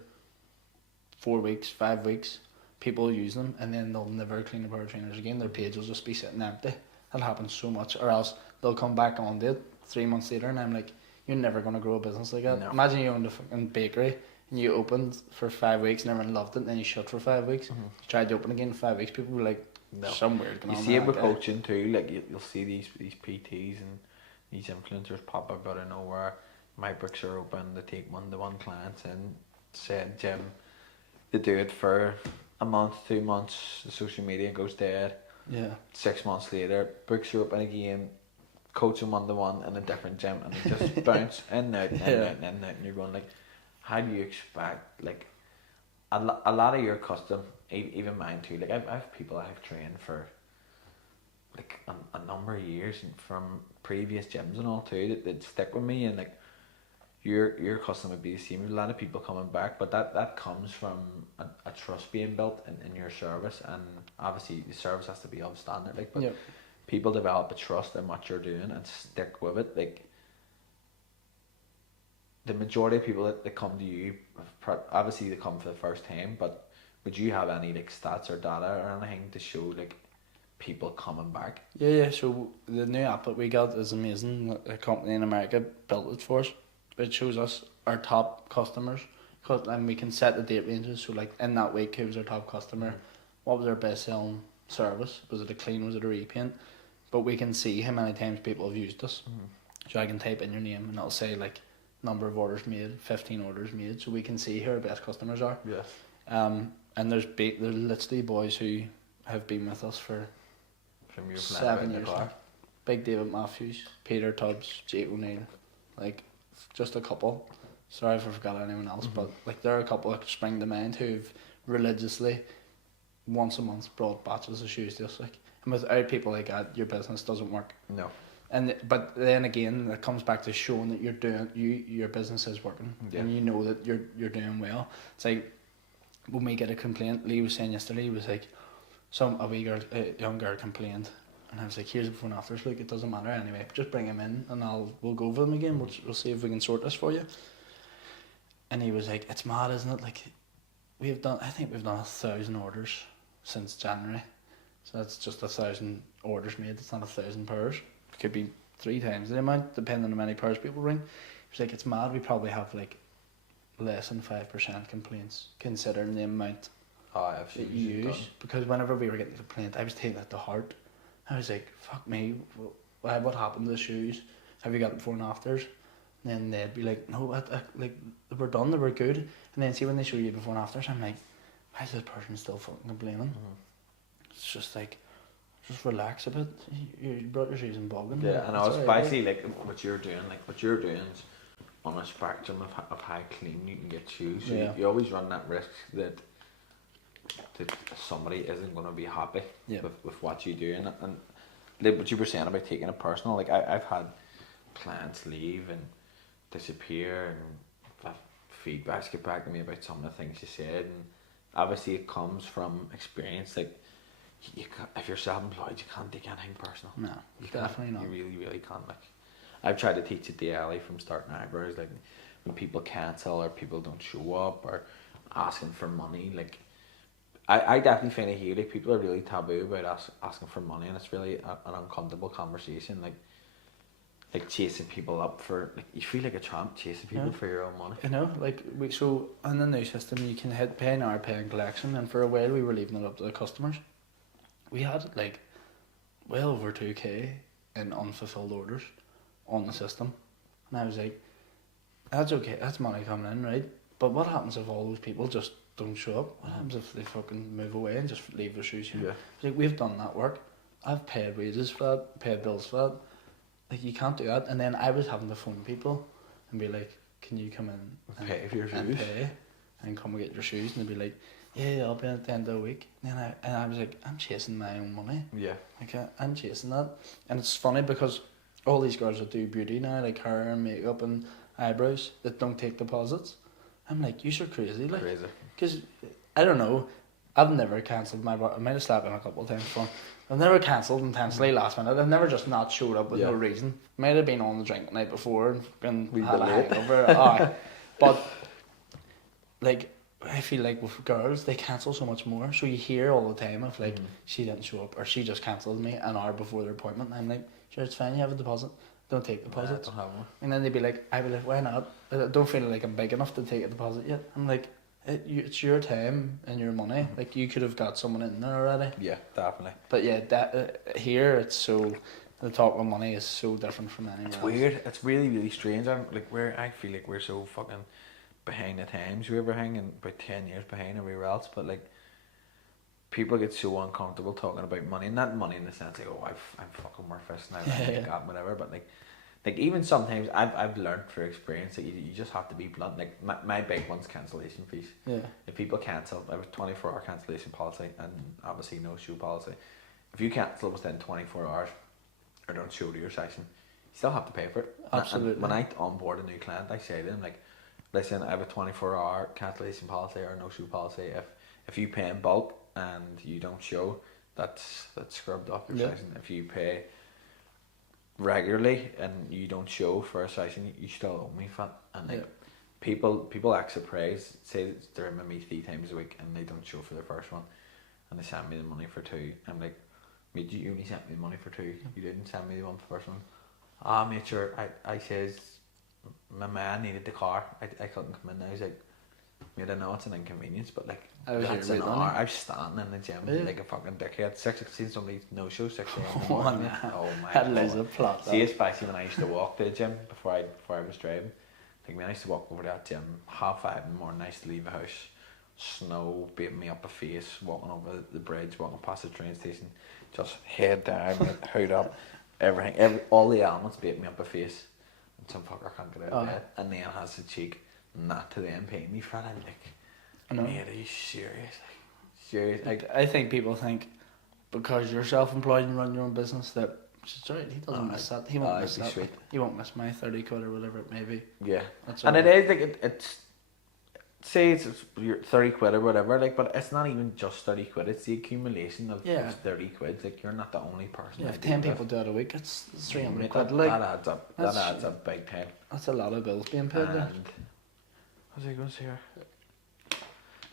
4 weeks, 5 weeks. People use them and then they'll never clean a pair of trainers again. Their page will just be sitting empty. That happens so much. Or else they'll come back on it 3 months later and I'm like, you're never going to grow a business like that. No. Imagine you owned a fucking bakery and you opened for 5 weeks and everyone loved it and then you shut for 5 weeks. You tried to open again in 5 weeks, people were like, No. some weird going You on see it with with that guy. coaching too. Like you'll see these PTs and these influencers pop up out of nowhere. My books are open. They take 1-to-1 clients in, said gym. They do it for a month, 2 months. The social media goes dead. Yeah. 6 months later, books are open again. Coaching 1-to-1 in a different gym, and they just bounce in and out, in and out, in and out, and you're going like, how do you expect like a lot of your custom, even mine too. Like I've people I've trained for like a number of years and from previous gyms and all too that stick with me, and like your custom would be the same. There's a lot of people coming back, but that comes from a trust being built in your service, and obviously the service has to be of standard. Like, but people develop a trust in what you're doing and stick with it. Like the majority of people that come to you, obviously they come for the first time, but would you have any like stats or data or anything to show like people coming back? Yeah, so the new app that we got is amazing. A company in America built it for us. It shows us our top customers, and we can set the date ranges. So like in that week, who was our top customer? What was their best selling service? Was it a clean? Was it a repaint? But we can see how many times people have used us. So I can type in your name and it'll say like number of orders made, 15 orders made. So we can see who our best customers are. Yes. And there's literally boys who have been with us for From your 7 years now. Big David Matthews, Peter Tubbs, Jake O'Neill, like just a couple. Sorry if I forgot anyone else, but like there are a couple that spring to mind who've religiously once a month brought batches of shoes to us. Like, and without people like that, your business doesn't work. No. But then again, it comes back to showing that you're doing your business is working, and you know that you're doing well. It's like when we get a complaint. Lee was saying yesterday, he was like, a young girl complained, and I was like, here's the before and afters. Look, it doesn't matter anyway. Just bring him in, and we'll go over them again. We'll see if we can sort this for you. And he was like, it's mad, isn't it? Like I think we've done 1,000 orders since January, so that's just 1,000 orders made. It's not 1,000 pairs. It could be 3 times the amount, depending on how many pairs people ring. He was like, it's mad. We probably have like less than 5% complaints, considering the amount that you use. Because whenever we were getting a complaint, I was taking it to heart. I was like, fuck me, what happened to the shoes? Have you got before and afters? And then they'd be like, no, like they were done, they were good. And then see when they show you before and afters, I'm like, why is this person still fucking complaining? It's just like, just relax a bit. You brought your shoes in bogging. Yeah, and especially like what you're doing is on a spectrum of how clean you can get shoes. So you always run that risk that somebody isn't going to be happy with what you do, and like what you were saying about taking it personal. Like I've had clients leave and disappear, and feedbacks get back to me about some of the things you said, and obviously it comes from experience. Like if you're self-employed, you can't take anything personal. No, you definitely not. You really can't. Like I've tried to teach it daily from starting eyebrows. Like when people cancel or people don't show up or asking for money, like I definitely find it here. Like people are really taboo about asking for money, and it's really an uncomfortable conversation. Like chasing people up for, like, you feel like a tramp chasing people for your own money. You know, like so in the new system you can hit pay now, pay and collection, and for a while we were leaving it up to the customers. We had like well over 2k in unfulfilled orders on the system, and I was like, that's okay, that's money coming in, right? But what happens if all those people just don't show up? What happens if they fucking move away and just leave their shoes here? Like, we've done that work. I've paid wages for that, paid bills for that. Like, you can't do that. And then I was having to phone people and be like, can you come in and pay for your shoes? And pay and come and get your shoes? And they'd be like, yeah, I'll be at the end of the week. And I was like, I'm chasing my own money. Yeah. Like, I'm chasing that. And it's funny because all these girls that do beauty now, like hair and makeup and eyebrows, that don't take deposits. I'm like, you are crazy. Like, Crazy. because, I don't know, I've never cancelled I might have slapped in a couple of times before. I've never cancelled intentionally last minute. I've never just not showed up with no reason. Might have been on the drink the night before and had a hangover. But, like, I feel like with girls, they cancel so much more. So you hear all the time of like, she didn't show up or she just cancelled me an hour before their appointment. And I'm like, sure, it's fine, you have a deposit. Don't take deposits. Don't have one. And then they'd be like, why not? I don't feel like I'm big enough to take a deposit yet. I'm like, it's your time and your money. Like, you could have got someone in there already. Yeah, definitely. But yeah, that here it's so, the talk of money is so different from anywhere else. It's weird. It's really, really strange. I feel like we're so fucking behind the times. We were hanging about 10 years behind everywhere else, but like, people get so uncomfortable talking about money, and not money in the sense like, oh, I'm fucking worth this and I got whatever, but like even sometimes I've learned through experience that you just have to be blunt. Like my big one's cancellation fees. Yeah. If people cancel, I have a 24-hour cancellation policy and obviously no show policy. If you cancel within 24 hours or don't show to your session, you still have to pay for it. Absolutely. And when I onboard a new client, I say to them like, listen, I have a 24-hour cancellation policy or no show policy. If you pay in bulk and you don't show, that's scrubbed off your session. If you pay regularly and you don't show for a session, you still owe me for it. And like, people act surprised, say they're in with me 3 times a week and they don't show for the first one and they send me the money for 2. I'm like, mate, you only sent me the money for 2, you didn't send me the one for the first one. Mate, sure, I says my man needed the car, I couldn't come in now. He's like, mate, I know it's an inconvenience, but like, that's an hour. I was standing in the gym like a fucking dickhead. Seen somebody no show 6 a.m. in the morning. Oh my god. That is a plot. See, especially when I used to walk to the gym before I was driving. Like, when I used to walk over to that gym 5:30 in the morning, I used to leave the house, snow beating me up the face, walking over the bridge, walking past the train station, just head down, hood up, everything, all the elements beating me up the face, and some fucker can't get out of bed, and then has the cheek not to then pay me for it. I'm like, mate, are you serious? Serious? I think people think because you're self-employed and run your own business that it's right. He doesn't miss that. He won't miss that. Sweet. He won't miss my 30 quid or whatever it may be. Yeah, and it is like it's say it's your 30 quid or whatever. Like, but it's not even just 30 quid. It's the accumulation of 30 quid. Like, you're not the only person. Yeah, if 10 people do it a week, it's 300 quid. That adds up. That adds up big time. That's a lot of bills being paid there. What's I going to say here?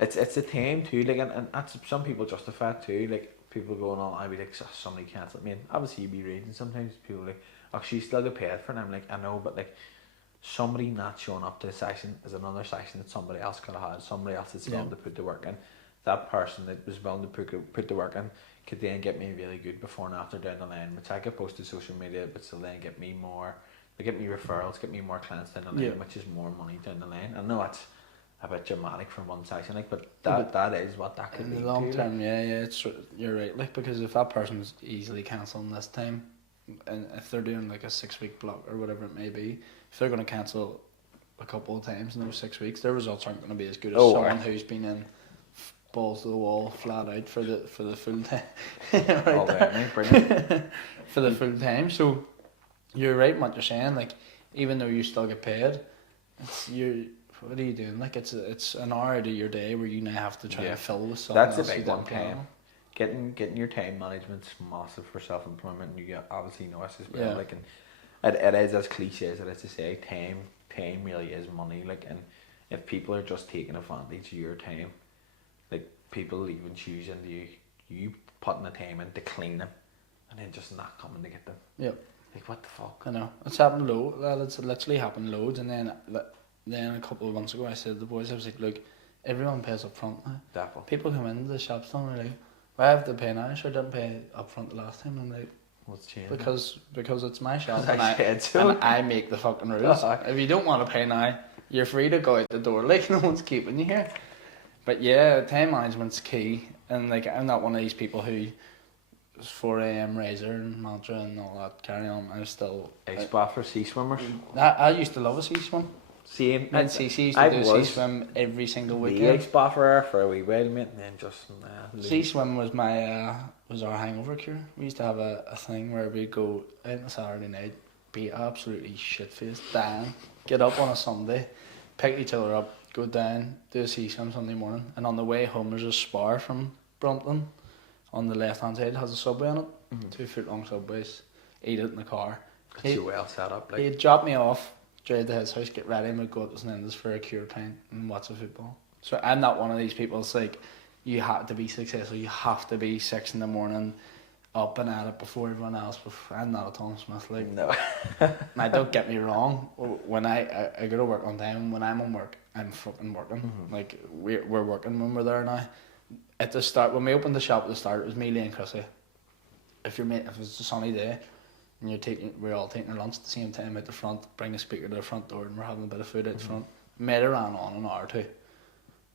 It's a time too, like, and that's, some people justify it too, like, people going on, I'd be like, somebody cancelled me, and obviously you'd be reading sometimes, people like, oh, she still get paid for it, and I'm like, I know, but like, somebody not showing up to the session is another session that somebody else could have had, somebody else that's willing to put the work in. That person that was willing to put the work in could then get me really good before and after down the line, which I could post to social media, but still then get me more, they get me referrals, get me more clients down the line, which is more money down the line. I know it's a bit dramatic from one session, like, but that is what that could be. In the long term, it's, you're right, like, because if that person's easily cancelling this time, and if they're doing like a 6-week block or whatever it may be, if they're going to cancel a couple of times in those 6 weeks, their results aren't going to be as good as someone who's been in balls to the wall, flat out for the full time. For the full time. So you're right in what you're saying. Like, even though you still get paid, what are you doing? Like, it's an hour out of your day where you now have to try and fill with something. That's a big one. Time. Getting your time management's massive for self-employment. You obviously know this as well. Like, and it is as cliche as it is to say, time really is money. Like, and if people are just taking advantage of your time, like, people even choosing you putting the time in to clean them, and then just not coming to get them. Yep. Like, what the fuck? I know. It's happened it's literally happened loads, and then a couple of months ago I said to the boys, I was like, look, everyone pays up front now. Definitely. People come into the shops and they're like, why have to pay now? Sure, I didn't pay up front the last time. I'm like, what's changed? Because it's my shop and I make the fucking rules. If you don't want to pay now, you're free to go out the door. Like, no one's keeping you here. But yeah, time management's key. And like, I'm not one of these people who 4 a.m. razor and mantra and all that carry on. I'm still ice bath for sea swimmers. I used to love a sea swim. Same. And CC used I to do sea was swim every single the weekend. spot for her for a wee while, mate, and then just Sea swim was my was our hangover cure. We used to have a thing where we'd go out on a Saturday night, be absolutely shit faced, dying, get up on a Sunday, pick each other up, go down, do a sea swim Sunday morning, and on the way home there's a spar from Brompton. On the left hand side it has a subway on it, 2 foot long subways. Eat it in the car. It's so well set up. Like, He'd drop me off, drive to his house, get ready, and we'd go up to St Enda's for a cure pint and watch the football. So I'm not one of these people. It's like, you have to be successful. You have to be 6 in the morning, up and at it before everyone else. I'm not a Tom Smith. Like, no. now don't get me wrong. When I go to work on time, when I'm on work, I'm fucking working. Like we're working when we're there now. At the start, when we opened the shop at the start, it was me, Lee, and Chrissy. If it's a sunny day, and we're all taking our lunch at the same time at the front, bring the speaker to the front door, and we're having a bit of food out the front. Made it ran on an hour or two,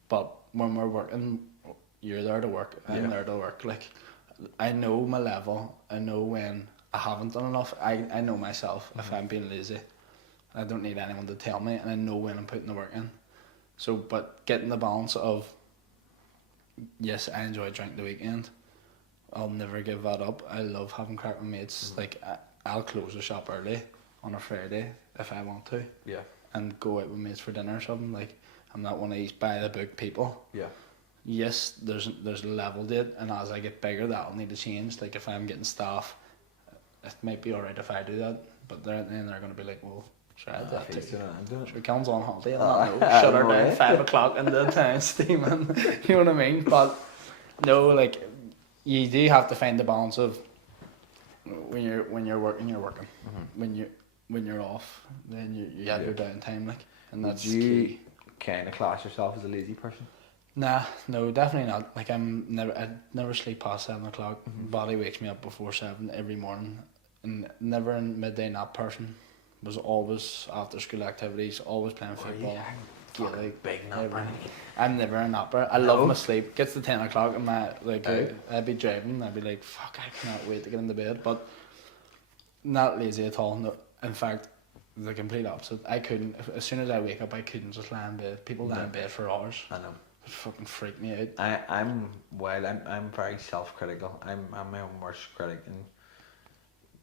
but when we're working, you're there to work. I'm there to work. Like, I know my level. I know when I haven't done enough. I know myself if I'm being lazy. I don't need anyone to tell me, and I know when I'm putting the work in. So, but getting the balance of, yes, I enjoy drinking the weekend. I'll never give that up. I love having crack with mates. Like, I'll close the shop early on a Friday if I want to. Yeah. And go out with mates for dinner or something. Like, I'm not one of these by the book people. Yeah. Yes, there's a level to it, and as I get bigger, that'll need to change. Like, if I'm getting staff, it might be alright if I do that, but then they're going to be like, well, sure, I do that too. Sure, Callan's on holiday, shut her down 5 o'clock in the town steaming. You know what I mean? But no, like, you do have to find the balance of when you're working, you're working. When you're off, then you have your downtime, like, and that's key. Kind of class yourself as a lazy person? Nah, no, definitely not. Like, I never sleep past 7 o'clock. Body wakes me up before 7 every morning, and never a midday nap person. Was always after school activities, always playing football. Like, big napper. I'm never a napper. I love my sleep. Gets to 10 o'clock and I'd be driving. I'd be like, fuck, I cannot wait to get into bed. But not lazy at all. No, in fact, the complete opposite. I couldn't. As soon as I wake up, I couldn't just lie in bed. People lie in bed for hours. I know. It fucking freaked me out. I'm very self-critical. I'm my own worst critic, and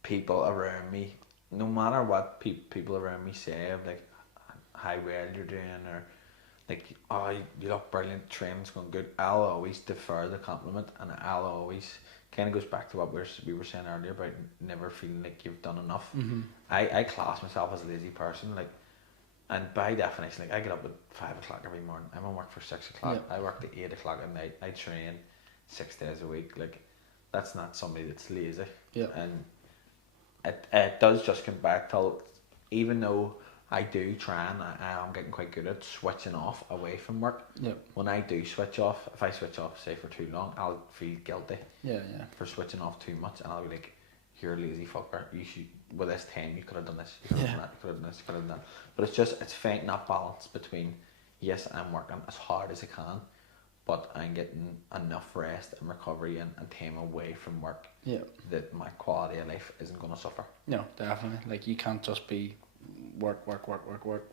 people around me, no matter what people around me say, of like how well you're doing, or like, oh, you look brilliant, training's going good, I'll always defer the compliment, and I'll always, kind of goes back to what we were saying earlier about never feeling like you've done enough. I class myself as a lazy person, like, and by definition, like, I get up at 5 o'clock every morning. I'm on work for 6 o'clock. I work to 8 o'clock at night. I train 6 days a week. Like, that's not somebody that's lazy. Yeah. And it does just come back to, even though I do try, and I'm getting quite good at switching off away from work. Yeah. When I do switch off, if I switch off, say, for too long, I'll feel guilty. Yeah. For switching off too much, and I'll be like, you're a lazy fucker. You should, with this time, you could have done this, you could have done that, you could have done this, you could have done that. But it's finding that balance between, yes, I'm working as hard as I can, but I'm getting enough rest and recovery and time away from work, that my quality of life isn't going to suffer. No, definitely. Like, you can't just be work,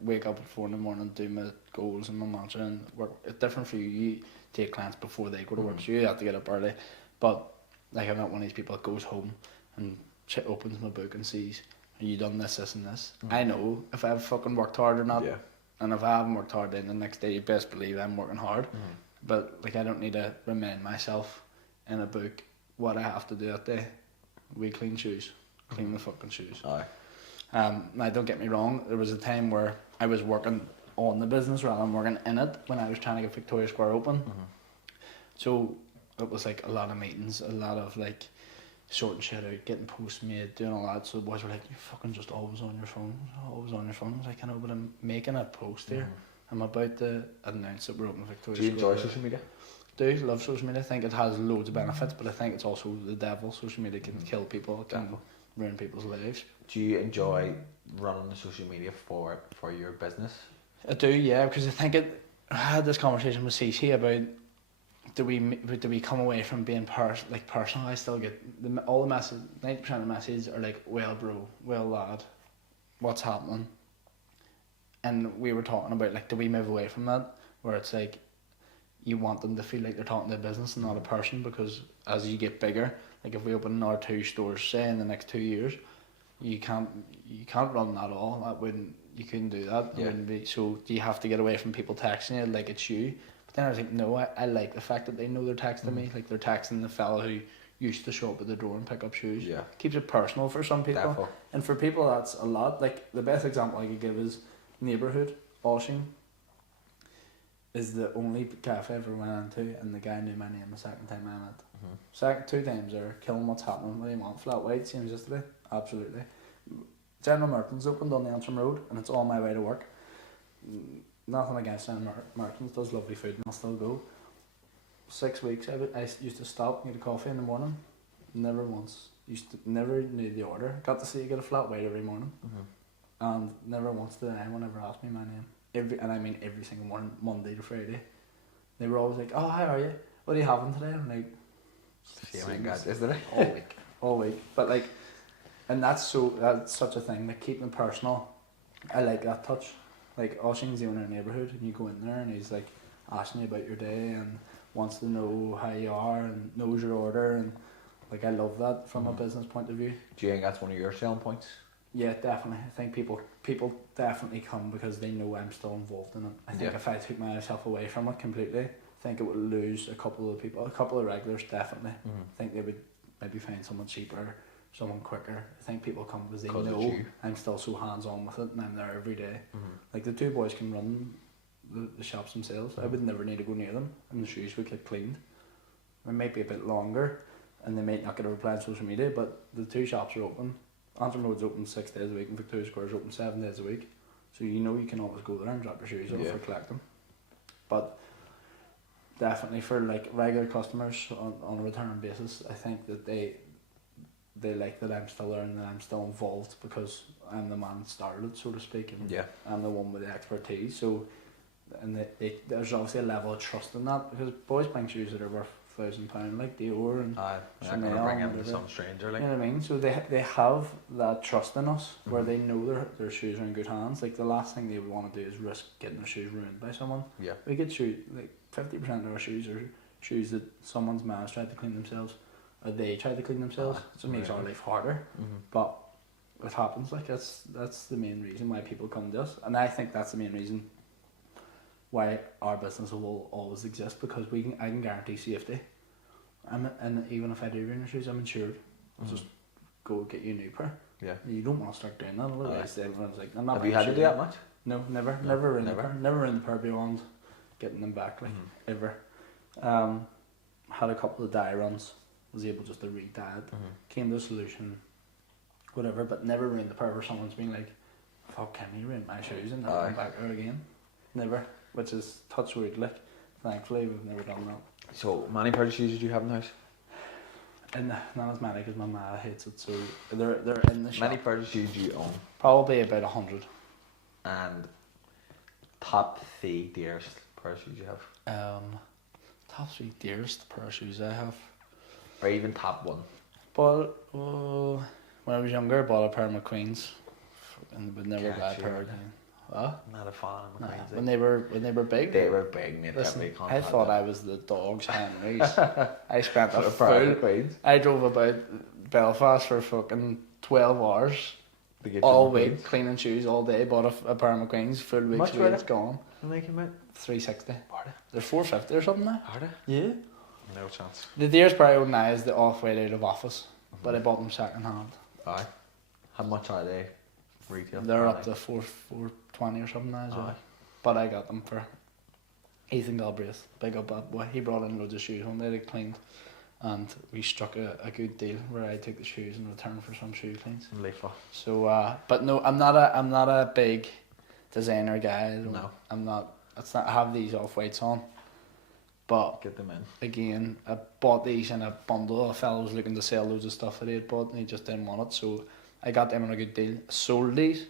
wake up at 4 in the morning, do my goals and my mantra, and work. It's different for you. You take clients before they go to work, so you have to get up early. But, like, I'm not one of these people that goes home and opens my book and sees, have you done this, and this? I know if I've fucking worked hard or not, and if I haven't worked hard, then the next day you best believe I'm working hard. But, like, I don't need to remind myself in a book what I have to do that day. We clean shoes. Clean the fucking shoes. Now, don't get me wrong, there was a time where I was working on the business rather than working in it when I was trying to get Victoria Square open. So it was like a lot of meetings, a lot of like sorting shit out, getting posts made, doing all that. So the boys were like, you're fucking just always on your phone. I was like, I know, but I'm making a post here. I'm about to announce that we're opening Victoria Square. Do you enjoy social media? Do love social media. I think it has loads of benefits, but I think it's also the devil. Social media can kill people, it can ruin people's lives. Do you enjoy running the social media for your business? I do, yeah, because I think I had this conversation with CC about, do we come away from being personal? I still get all the message, 90% of the messages are like, well bro, well lad, what's happening? And we were talking about, like, do we move away from that, where it's like you want them to feel like they're talking to a business and not a person, because as you get bigger, like if we open another 2 stores, say, in the next 2 years, you can't run that all. You couldn't do that. It Yeah. wouldn't be. So you have to get away from people texting you like it's you. But then I was like, no, I like the fact that they know they're texting me, like they're texting the fella who used to show up at the door and pick up shoes. Yeah. Keeps it personal for some people. Definitely. And for people that's a lot. Like the best example I could give is neighbourhood. Oshing is the only cafe I ever went into, and the guy knew my name the second time I went. Second 2 times there, Cillin, what's happening? What do you want? Flat white, same as yesterday? Absolutely. General Merton's opened on the Antrim Road, and it's on my way to work. Nothing against General Merton's, does lovely food, and I'll still go. 6 weeks, I used to stop and get a coffee in the morning. Never once. Never knew the order. Got to see you get a flat white every morning. And never once did anyone ever ask me my name. Every single morning, Monday to Friday. They were always like, oh, how are you? What are you having today? I'm like, Isn't it? all week. But like, and that's such a thing, like keeping it personal. I like that touch. Like Oshing's the owner of the neighbourhood, and you go in there and he's like asking you about your day and wants to know how you are and knows your order, and like I love that from a business point of view. Do you think that's one of your selling points? Yeah, definitely. I think people definitely come because they know I'm still involved in it. I think if I took myself away from it completely, I think it would lose a couple of people, a couple of regulars definitely. I think they would maybe find someone cheaper, someone quicker. I think people come because they know I'm still so hands on with it and I'm there every day. Like the 2 boys can run the shops themselves. I would never need to go near them, and the shoes would get cleaned. It might be a bit longer and they might not get a reply on social media, but the 2 shops are open. Antrim Road's open 6 days a week, and Victoria Square's open 7 days a week. So you know you can always go there and drop your shoes off or collect them. But definitely for like regular customers on a return basis, I think that they like that I'm still there and that I'm still involved, because I'm the man that started it, so to speak, and I'm the one with the expertise. So, and there's obviously a level of trust in that, because boys buying shoes that are worth £1,000, like Dior and Chanel, gonna bring in some stranger, like. You know what I mean? So they have that trust in us, where they know their shoes are in good hands. Like the last thing they would want to do is risk getting their shoes ruined by someone. Yeah. We get shoes, like 50% of our shoes are shoes that someone's man's tried to clean themselves, or they tried to clean themselves. So it makes our life harder. But it happens. Like that's the main reason why people come to us, and I think that's the main reason why our business will always exist, because I can guarantee safety. And even if I do ruin your shoes, I'm insured. I'll just go get you a new pair. Yeah. You don't want to start doing that, otherwise everyone's like, I'm not. Have you had to do that much? No, never ruin the pair. Never ruin the pair beyond getting them back, like ever. Had a couple of dye runs, was able just to re-dye it, came to a solution, whatever, but never ruined the pair where someone's been like, fuck, can you ruin my shoes and not come back there again? Never. Which is touch wood, like. Thankfully, we've never done that. So, many pairs of shoes did you have in the house? And not as many, because my ma hates it, so they're in the shop. Many pairs of shoes do you own? Probably about 100. And top 3 dearest pair of shoes you have? Top 3 dearest pair of shoes I have. Or even top 1? When I was younger, I bought a pair of McQueen's, and would never buy a pair again. What? Not a fan of McQueen's. When they were big. They were big, mate. Listen, I thought I was the dog's Henry's. I spent a full. I drove about Belfast for fucking 12 hours all week, cleaning shoes all day. Bought a pair of McQueen's, full week's wages gone. How much came out? 360. They're 450 or something now. Are they? Yeah. No chance. The dearest pair I own now is the off-white out of Office, but I bought them second hand. Aye. How much are they retail? They're up to 420 or something now as well. But I got them for Ethan Galbraith. Big up that boy. He brought in loads of shoes one day, they cleaned, and we struck a good deal where I took the shoes in return for some shoe cleans. So but no, I'm not a big designer guy. I'm not. I have these off-whites on, but get them in. Again, I bought these in a bundle. A fellow was looking to sell loads of stuff that he had bought and he just didn't want it, so I got them on a good deal. Sold these,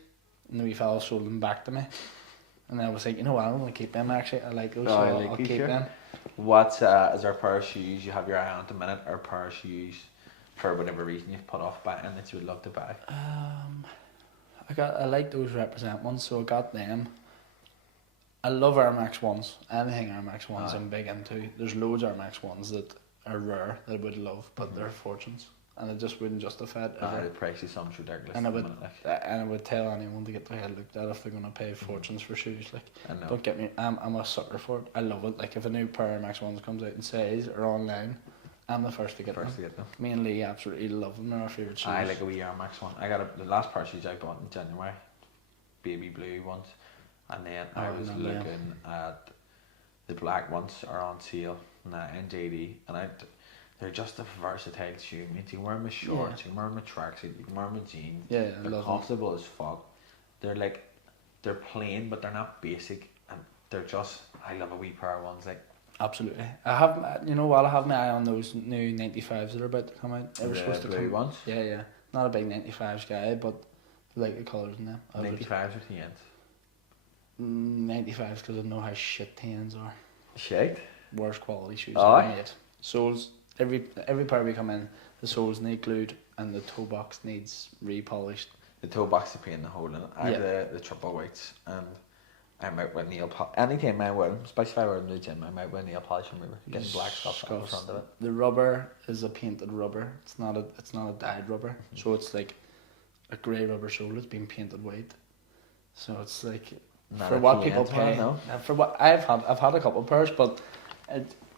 and the wee fellow sold them back to me. And then I was like, you know what, I'm going to keep them actually. I like those, so I'll keep them. What is there a pair of shoes you have your eye on at the minute, or a pair of shoes for whatever reason you've put off buying that you would love to buy? I like those Represent ones, so I got them. I love Air Max 1s. Anything Air Max 1s Aye. I'm big into. There's loads of Air Max 1s that are rare that I would love, but they're fortunes. And I just wouldn't justify it ever. The price is something ridiculous. And at the minute, like. I would tell anyone to get their head looked at if they're gonna pay fortunes for shoes. Like, I know. don't get me, I'm a sucker for it. I love it. Like, if a new pair of Air Max 1s comes out in size or online, I'm the first to get them. Me and Lee absolutely love them. They're our favourite shoes. I like a wee Air Max one. I got the last pair of shoes I bought in January, baby blue ones, and then I was looking at the black ones are on sale now in JD, and they're just a versatile shoe. I mean, you can wear them with shorts, you can wear them with tracksuit, you can wear them with jeans. Yeah, they're comfortable as fuck. They're plain, but they're not basic, and they're just. I love a wee pair of ones like. Absolutely. I have, you know what, I have my eye on those new 95s that are about to come out. They were The supposed to blue come. ones? Yeah. Not a big 95s guy, but I like the colours in them. 95s or 10s? 95s because I know how shit 10s are. Shite? Worst quality shoes Aye. ever made. Soles, every pair we come in, the soles need glued and the toe box needs repolished. The toe box is painting the hole in it. I have the triple whites, and I'm out with nail polish. Anytime I wear them, especially if I wear them to the gym, I'm out with nail polish remover, getting black stuff on the front of it. The rubber is a painted rubber. It's not a dyed rubber. So it's like a grey rubber sole that's been painted white. So it's like Not for what people pay. For what I've had a couple of pairs, but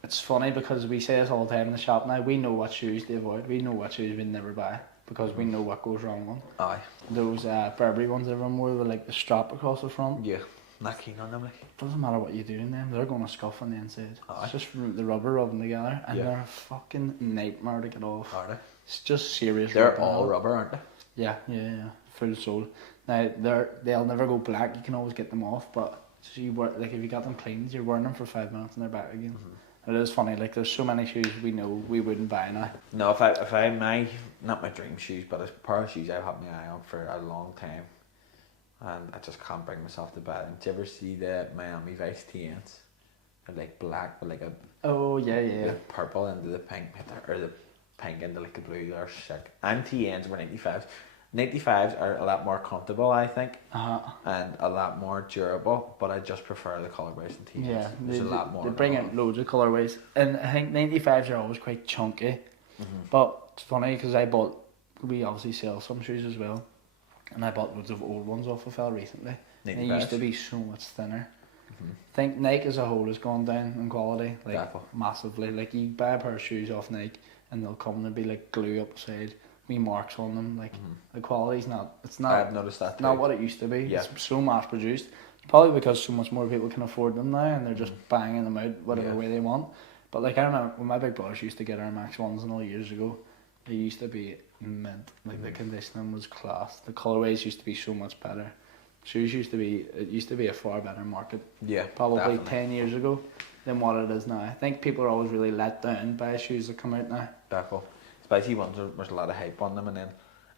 it's funny because we say this all the time in the shop now. We know what shoes to avoid. We know what shoes we never buy because we know what goes wrong with them. Aye. Those Burberry ones everyone wore with like the strap across the front. Yeah. Not keen on them, like. Doesn't matter what you do in them, they're going to scuff on the inside. Aye. It's just the rubber rubbing together, and they're a fucking nightmare to get off. Are they? It's just serious. They're all rubber, aren't they? Yeah, full sole. Now they'll never go black. You can always get them off, but so you wear, like, if you got them cleaned, you're wearing them for 5 minutes and they're back again. It is funny. Like, there's so many shoes we know we wouldn't buy now. No, if I my not my dream shoes, but a pair of shoes I've had my eye on for a long time, and I just can't bring myself to buy them. Do you ever see the Miami Vice TNs? They're like black with like a the purple into the pink, or the pink into like the blue. They're sick. And TNs were 95s. 95s are a lot more comfortable, I think, and a lot more durable. But I just prefer the colourways in TNs. Yeah, there's a lot more. They bring out loads of colourways, and I think 95s are always quite chunky. But it's funny because we obviously sell some shoes as well, and I bought loads of old ones off a fella recently. They used to be so much thinner. I think Nike as a whole has gone down in quality, like massively. Like, you buy a pair of shoes off Nike and they'll come and be like glue upside, wee marks on them. Like, the quality's not. It's not. I've noticed that. Not what it used to be. Yeah. It's so mass produced. Probably because so much more people can afford them now, and they're just banging them out whatever way they want. But like, I remember when my big brothers used to get Air Max 1s and all years ago, they used to be mint. Like, the conditioning was class. The colourways used to be so much better. Shoes used to be a far better market. Yeah, probably definitely. 10 years ago than what it is now. I think people are always really let down by shoes that come out now. Definitely. Especially ones where there's a lot of hype on them, and then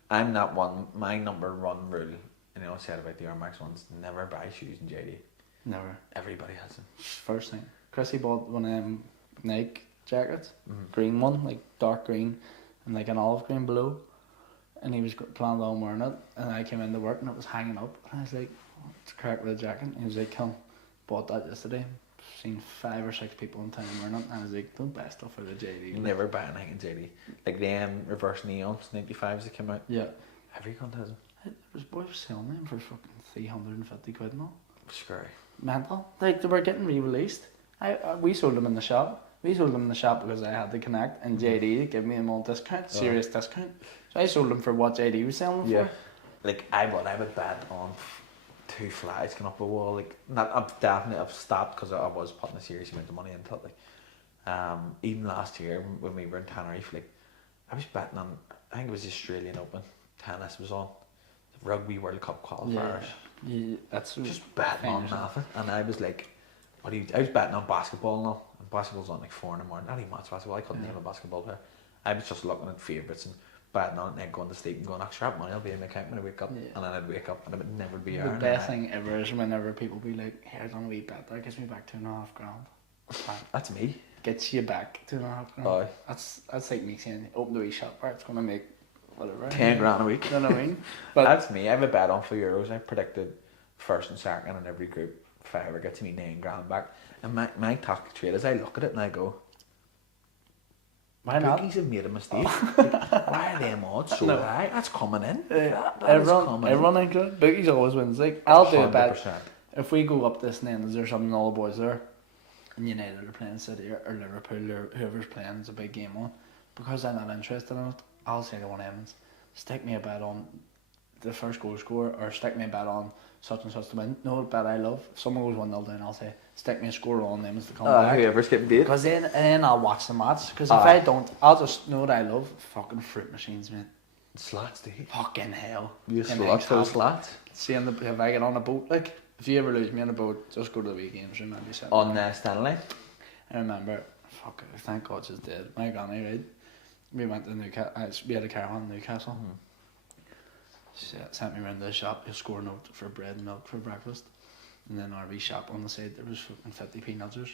I'm not one. My number one rule, I said about the Air Max ones: never buy shoes in JD. Never. Everybody has them. First thing, Chrissy bought one of them Nike jackets, green one, like dark green, and like an olive green below. And he was planning on wearing it, and I came into work and it was hanging up, and I was like, "What's the crack with the jacket?" And he was like, "Come, bought that yesterday. Seen 5 or 6 people in town wearing it." And I was like, "Don't buy stuff out of JD." Never buy anything in JD. Like them reverse neons, 95s that came out. Yeah. Every cunt has them. There's boys selling them for fucking 350 quid and all. Scary. Mental. Like, they were getting re-released. We sold them in the shop. We sold them in the shop because I had to connect, and JD gave me them on discount, serious discount. So I sold them for what JD was selling them for. Like, I would bet on 2 flies going up a wall. Like, I've stopped because I was putting a serious amount of money into it. Like, even last year when we were in Tenerife, like, I was betting on, I think it was the Australian Open, tennis was on, the Rugby World Cup qualifiers. Yeah, that's just betting on nothing. And I was like, I was betting on basketball and all. And basketball's on like 4 in the morning. I didn't watch basketball. I couldn't name a basketball player. I was just looking at favourites and betting on it, and then going to sleep and going, "Extra money, I'll be in my account when I wake up." And then I'd wake up and it would never be the best thing ever is whenever people be like, "Here, I done a wee bet. That gets me back $2.5 grand." That's me. Gets you back $2.5 grand. Aye. That's like me saying, open the wee shop bar, it's gonna make whatever. 10 grand a week. You know what I mean? But that's me. I have a bet on for Euros. I predicted first and second in every group if I ever get to me £9,000 back. And my tactic trade is I look at it and I go, Why not? bookies have made a mistake. Why are them odds so high? That's coming in. Everyone ain't good. Bookies always wins. Like, I'll do a bet. 100%. If we go up this and there's something, all the boys there, and United are playing City or Liverpool or whoever's playing, it's a big game on. Because I'm not interested in it, I'll say to one of them, stick me a bet on the first goal scorer, or stick me a bet on such and such to win. No bet I love. If someone goes 1-0 down, I'll say, stick me a score on them as to come back. Whoever's getting beat. Because then I'll watch the match. Because if I don't, I'll just know what I love. Fucking fruit machines, man. Slats, dude. Fucking hell. You slot for the slats? See, if I get on a boat, like, if you ever lose me on a boat, just go to the wee games room and be set. On Stanley? I remember, fuck, thank God she's dead. My granny, right? We went to Newcastle, we had a caravan in Newcastle. She sent me around to the shop, you score a note for bread and milk for breakfast. And then our wee shop on the side, there was fucking 50p nuzzers.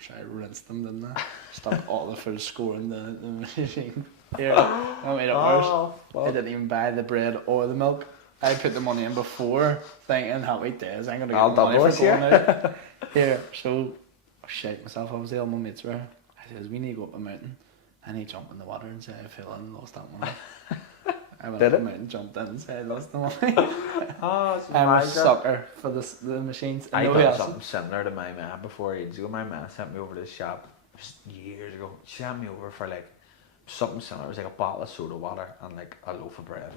So I rinsed them, didn't I? Stuck all the full score in the machine. Here, I made it worse. I didn't even buy the bread or the milk. I put the money in before, thinking, happy days, I'm going to get the money for going out. Here, so I shite myself, obviously, all my mates were. I says, we need to go up a mountain. And he jumped in the water and said, I fell in and lost that money. I went up the mountain, jumped in and said, I lost the money. I'm a sucker for the machines. I done something similar to my man before ages ago. My man sent me over to the shop just years ago. She sent me over for like something similar. It was like a bottle of soda water and like a loaf of bread.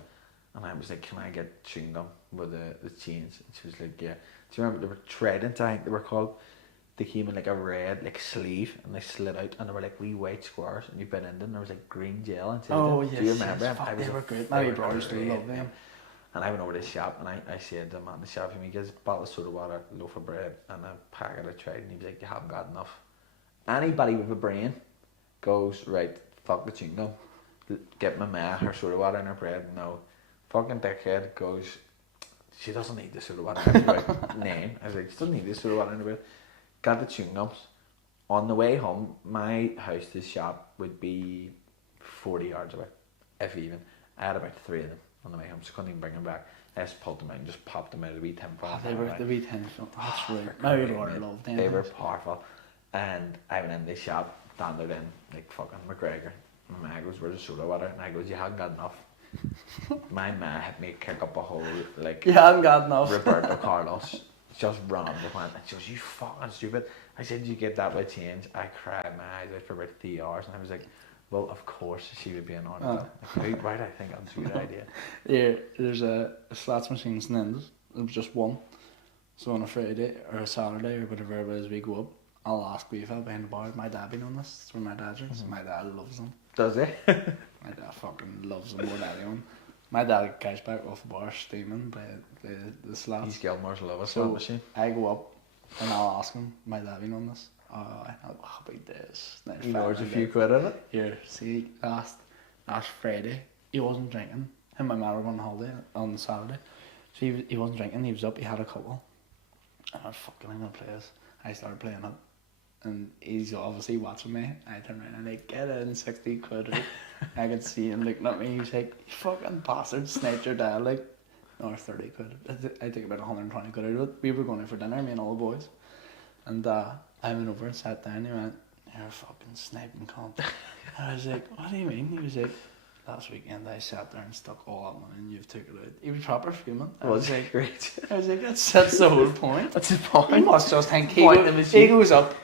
And I was like, can I get chewing gum with the change? And she was like, yeah. Do you remember they were Trident, I think they were called? They came in like a red like sleeve and they slid out and they were like wee white squares and you bit into them and there was like green gel inside them. Yes, do you remember? Yes. Fuck, they were good. My brother still love them. And I went over to the shop and I said to the man in the shop, he gets a bottle of soda water, a loaf of bread and a packet of Trident. And he was like, you haven't got enough. Anybody with a brain goes, right, fuck the chewing gum. Get my ma her soda water and her bread. No. Fucking dickhead goes, she doesn't need the soda water. I was like, name. I was like, she doesn't need the soda water in her bread. Got the chewing gums. On the way home, my house to the shop would be 40 yards away, if even. I had about 3 of them on the way home, so I couldn't even bring them back. I just pulled them out and just popped them out of the wee tin foil. They were the wee tin foil. That's right. My brother loved them. They were powerful. And I went in the shop, standard in, like fucking McGregor. My ma goes, where's the soda water? And I goes, you haven't got enough. My ma had me kick up a hole, like, you haven't got enough. Roberto Carlos. Just ran up the plant and she goes, you fucking stupid. I said, did you get that by change? I cried my eyes out for about 3 hours and I was like, well, of course she would be an honest. Like, why do I think that's a good idea? Yeah, there's a slots machine in Snindles. There was just one. So on a Friday or a Saturday or whatever it is we go up, I'll ask wee fella behind the bar, my dad been on this? It's where my dad drinks. My dad loves them. Does he? My dad fucking loves them more than anyone. My dad gets back off the bar steaming by the slots. He's Gilmour's love a So slot machine. I go up and I'll ask him, my dad been on this? Happy days. He knows a few quid in it. Here, see, last Friday, he wasn't drinking. Him and my mum were on holiday on Saturday. So he wasn't drinking, he was up, he had a couple. And I was fucking, I'm gonna play this. I started playing it. And he's obviously watching me. I turn around and like, get in 60 quid. Right? I could see him looking at me. He's like, you fucking bastard, sniped your dad. Like, no, 30 quid. I took about 120 quid out of it. We were going out for dinner, me and all the boys. And I went over and sat down. He went, you're a fucking sniping cunt. I was like, what do you mean? He was like, last weekend I sat there and stuck all that money and you've took it out. He was proper fuming. I was like, great. I was like, that's the whole point. That's the point. He must just think he He goes up.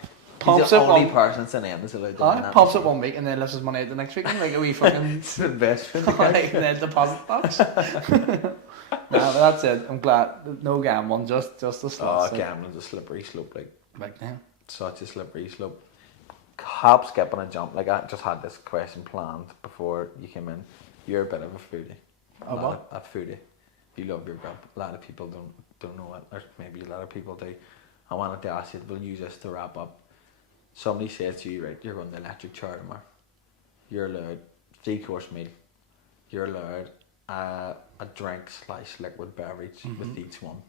He's the only person since then that's allowed to do that. Pops up 1 week and then lifts his money out the next week and like a wee fucking it's the best like the deposit box. No, that's it. I'm glad. No gambling, just the slots. Oh, gambling's a slippery slope, like now. Such a slippery slope. Hop, skip and a jump. Like I just had this question planned before you came in. You're a bit of a foodie. A foodie. You love your grub. A lot of people don't know it, or maybe a lot of people do. I wanted to ask you, we'll use this to wrap up. Somebody says to you, right, you're on the electric chair tomorrow. You're allowed 3-course meal. You're allowed a drink / liquid beverage with each one.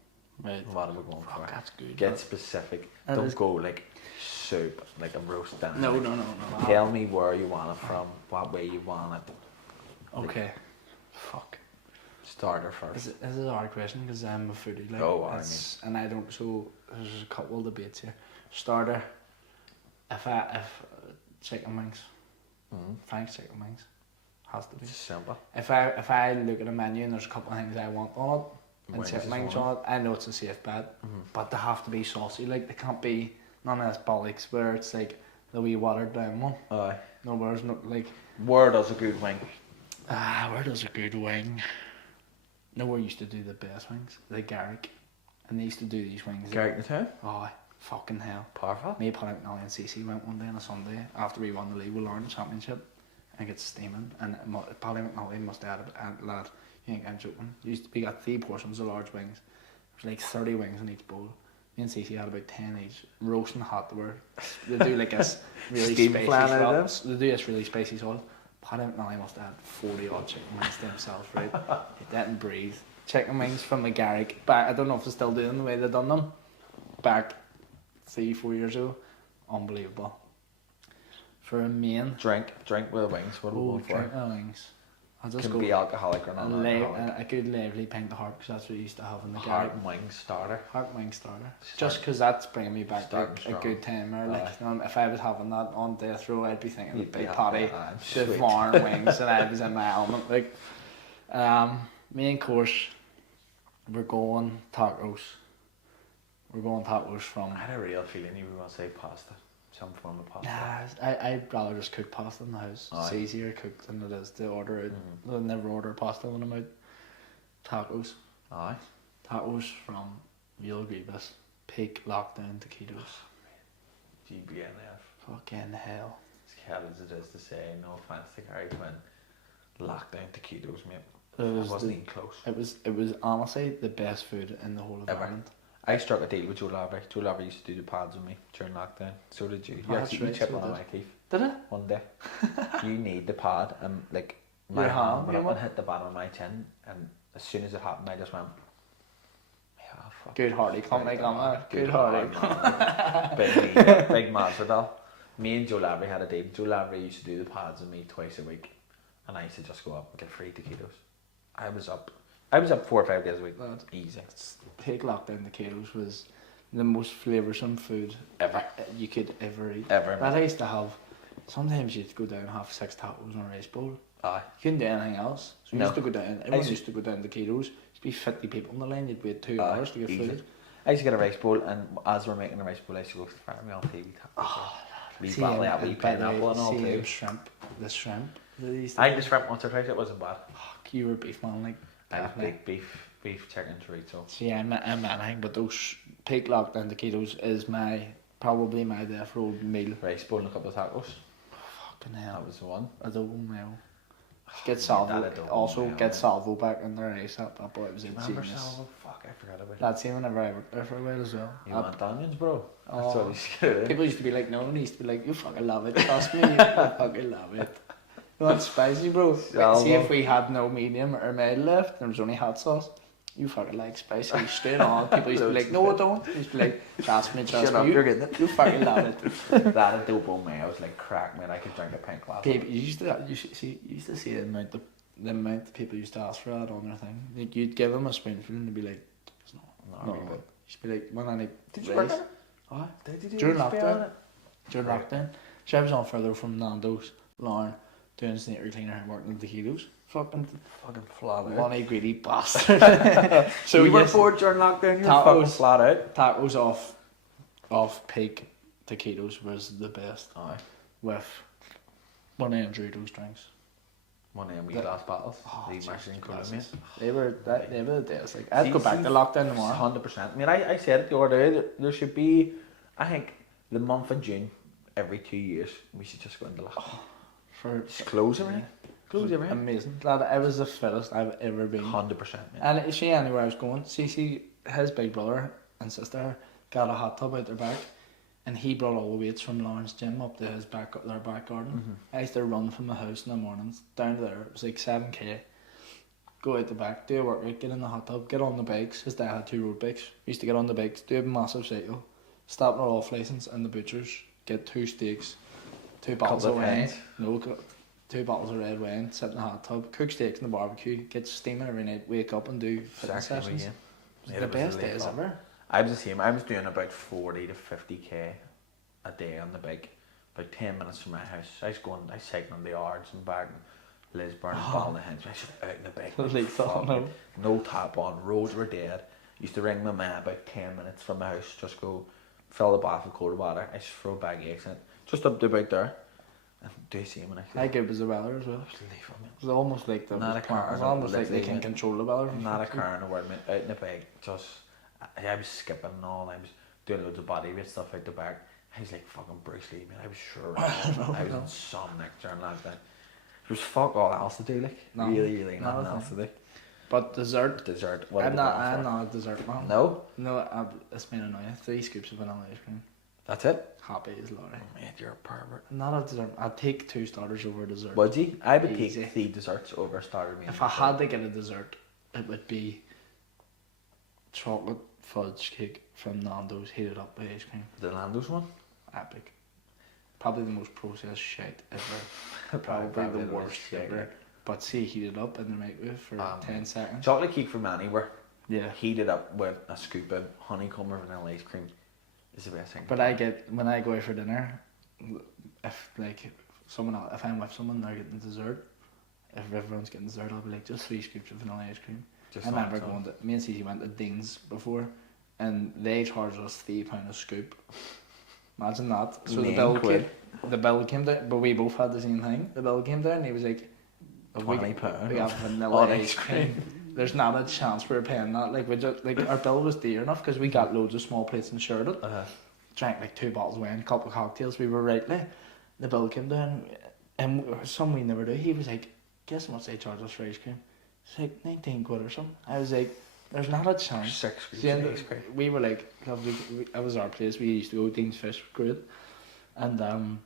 Right. What are we going for? That's good. Get specific. Don't go like soup, like a roast dinner. No. Tell me where you want it from, what way you want it. Okay. Fuck. Just Starter first. This is a hard question because I'm a foodie. Like, and I don't. So there's a couple of debates here. Starter. If chicken wings, Frank's chicken wings, has to be. It's simple. If I look at a menu and there's a couple of things I want on it, and Wings chicken is wings one. on it, I know it's a safe bet. But they have to be saucy. Like they can't be none of this bollocks where it's like the wee watered down one. Aye. No, where's no like. Where does a good wing? Where does a good wing? Nowhere used to do the best wings. The Garrick, and they used to do these wings. Garrick the town? Oh, fucking hell. Powerful. Me, Paddy McNally and CC went one day on a Sunday after we won the league with Lauren Championship. I think it's steaming. And Paddy McNally must have had a lad. You think I'm joking? We got 3 portions of large wings. There's like 30 wings in each bowl. Me and CC had about 10 each. Roasting hot. They do like this really Steam spicy flan out of sauce. They do this really spicy sauce. Paddy McNally must have had 40 odd chicken wings to himself, right? He didn't breathe. Chicken wings from the Garrick. Back, I don't know if they're still doing the way they done them. Back 3-4 years ago. Unbelievable. For a main. Drink with the wings. What are we going Drink for? the wings. I'll just Can go be alcoholic or not alcoholic. a good lively pint of heart, because that's what you used to have in the Garrick. Heart wing starter. Heart wing starter. Just because that's bringing me back Starting a strong. good time. Or like, if I was having that on death row, I'd be thinking You'd be big happy, potty, sweet. Devon wings, and I was in my element. Like, main course, we're going tacos. We're going tacos from. I had a real feeling you were going to say pasta. Some form of pasta. Nah, I'd rather just cook pasta in the house. Aye. It's easier to cook than it is to order out. I never order pasta when I'm out. Tacos. Aye. Tacos from Real Grievous. Peak lockdown taquitos. GBNF. Fucking hell. As hell as it is to say, no offence to Gary Quinn. Lockdown taquitos, mate. It wasn't even close. It was honestly the best food in the whole of Ever. Ireland. I struck a deal with Joe Lavery. Joe Lavery used to do the pads with me during lockdown. So did you. Oh, that's You right, chipped so one of did. my Keith Did it? one day. You need the pad and like my Your hand hand, went you up want? and hit the bottom of my chin, and as soon as it happened I just went, yeah, fuck. Good hearty, can't make on that. Good hearty. hearty. Big Masvidal. Me and Joe Lavery had a deal. Joe Lavery used to do the pads with me twice a week, and I used to just go up and get free taquitos. I was up 4 or 5 days a week. Lad. Easy. Peak lockdown taquitos was the most flavoursome food Ever. you could ever eat. Ever. That I used to have. Sometimes you'd go down and have 6 tacos in a rice bowl. Aye. You couldn't do anything else. So you No. used to go down. Everyone used to go down to Kilos. Used to be 50 people on the line. You'd wait 2 Aye, hours to get easy. food. I used to get a rice bowl, and as we're making the rice bowl, I used to go to the farm on TV. We valley that wee pineapple and all too. Shrimp. The shrimp. That they used to I do. just shrimp once or twice. It wasn't bad. Fuck, you were a beef man, like. I was definitely. big beef chicken chorizo. See, I'm anything, but those peak lockdown taquitos is probably my death row meal. Rice bowl and a couple of tacos. Fucking hell. That was the one. Adobo mayo. Get That Salvo. adobo Also mayo, get man. Salvo back in their race. That boy was Remember ingenious. Salvo? Fuck, I forgot about it. That's him whenever I worked there for a while as well. You want onions, bro? That's Oh. what we should do. People used to be like, no, and he used to be like, you fucking love it, trust me, you fucking love it. You want spicy, bro? Salvo. See if we had no medium or mild left, there was only hot sauce. You fucking like spicy, straight on. People used to be like, no, I don't. He used to be like, trust me, Shut up, you, you're getting it. you fucking love it. That adobo mayo was like crack, man. I could drink a pint glass. People, you used to see the amount that people used to ask for that on their thing. Like, you'd give them a spoonful and they'd be like, it's not. No, No, but you'd be like, when I need did you rice. work on it? Oh, Did you do During the spell on lockdown. it? during Right. lockdown. So I was on further from Nando's, Lauren, doing sneaker cleaner and working at the Kilos. Fucking Fucking flat out. money greedy bastard. So you were yes, bored during lockdown, you were Tacos. fucking flat out. tacos off peak taquitos was the best Aye. with one of Doritos drinks. One of them wee The- glass bottles. Oh, The Jesus Mexican Christ. Colombia. They were the days. Like I'd go back to lockdown tomorrow. 100%. I mean, I said it the other day, that there should be, I think, the month of June, every 2 years, we should just go into lockdown. For Just close everything. Close everything. amazing. Lad, I was the fittest I've ever been. 100%, man. And is she anywhere I was going? See, his big brother and sister got a hot tub out their back, and he brought all the weights from Lawrence gym up to their back garden. I used to run from the house in the mornings down to there. It was like 7k. Go out the back, do a workout, get in the hot tub, get on the bikes. His dad had 2 road bikes. We used to get on the bikes, do a massive cycle, stop at our off license and the butchers, get 2 steaks, 2 bottles Couple of of wine. pints. No, 2 bottles of red wine, sit in the hot tub, cook steaks in the barbecue, get steaming every night, wake up and do fitness sessions. Yeah, The best days ever. I was the same. I was doing about 40 to 50k a day on the bike, about 10 minutes from my house. I was cycling the yards and back in Lisburn and Ballyhenge. I was just out in the bike. No tap on, roads were dead. Used to ring my ma about 10 minutes from my house, just go fill the bath with cold water. I just throw a bag of eggs in it, just up to about there. And do you see him? How good was the weather as well? It was almost like the they can control the weather. Not a car in the world, out in the bike. Just I was skipping and all. I was doing loads of body weight stuff out the back. I was like fucking Bruce Lee, man. I was sure. I was in some neck during that day. There was fuck all else to do, like really nothing else to do. But dessert. I'm not a dessert man. No, it's been annoying. 3 scoops of vanilla ice cream. that's it. Happy as Laurie. Mate, you're a pervert. Not a dessert. I'd take 2 starters over dessert. Would you? I would Easy. take 3 desserts over a starter meal. If I had to get a dessert, it would be chocolate fudge cake from Nando's heated up with ice cream. The Nando's one? Epic. Probably the most processed shit ever. Probably the worst ever. But see, heated up in the microwave for 10 seconds. Chocolate cake from anywhere. Yeah. Heated up with a scoop of honeycomb or vanilla ice cream is the best thing. But when I go out for dinner, if I'm with someone, they're getting dessert. If everyone's getting dessert, I'll be like, just 3 scoops of vanilla ice cream. I remember me and Cece went to Dean's before, and they charged us £3 a scoop. Imagine that. So the bill came down, but we both had the same thing. The bill came down, and he was like, £20. We have vanilla ice cream. There's not a chance we're paying that. Like our bill was dear enough because we got loads of small plates and shared it. Drank like 2 bottles of wine, a couple of cocktails. We were right there. The bill came down, and some we never do. He was like, "Guess how much they charge us for ice cream?" It's like 19 quid or something. I was like, "There's not a chance." 6 scoops of ice cream. We were like, that was our place. We used to go Dean's Fish, great, and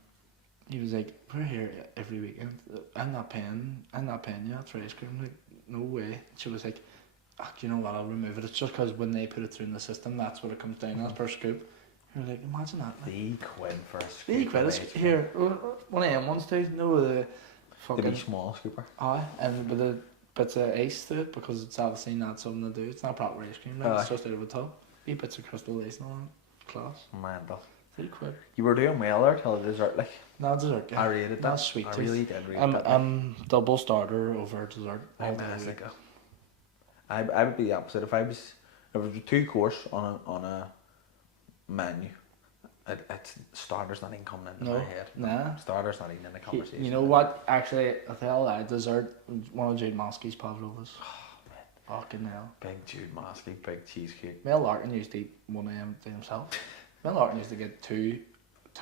he was like, "We're here every weekend. I'm not paying you for ice cream." Like, no way. She was like, "You know what? I'll remove it. It's just because when they put it through in the system, that's what it comes down as per scoop." You're like, imagine that. Like, 3 quid for a scoop. 3 quid. Here, one of them ones too. No, the fucking. The wee small scooper. And with the bits of ice to it because it's obviously not something to do. It's not proper ice cream. It's just out of a tub. Wee bits of crystal ice and all that. Class. Mental. 3 quid. You were doing well there till the dessert, like. No dessert. Yeah. I rated that. That's sweet. I really did rate that. I'm double starter over dessert. I would be the opposite. If it was a 2 course on a menu, it's starters not even coming into my head. Nah. Starters not even in the conversation. You know what? Actually, I tell you, dessert, one of Jude Moskey's pavlovas. Oh, man. Fucking hell. Big Jude Moskey, big cheesecake. Mel Larkin used to eat one of them to himself. Mel Larkin used to get two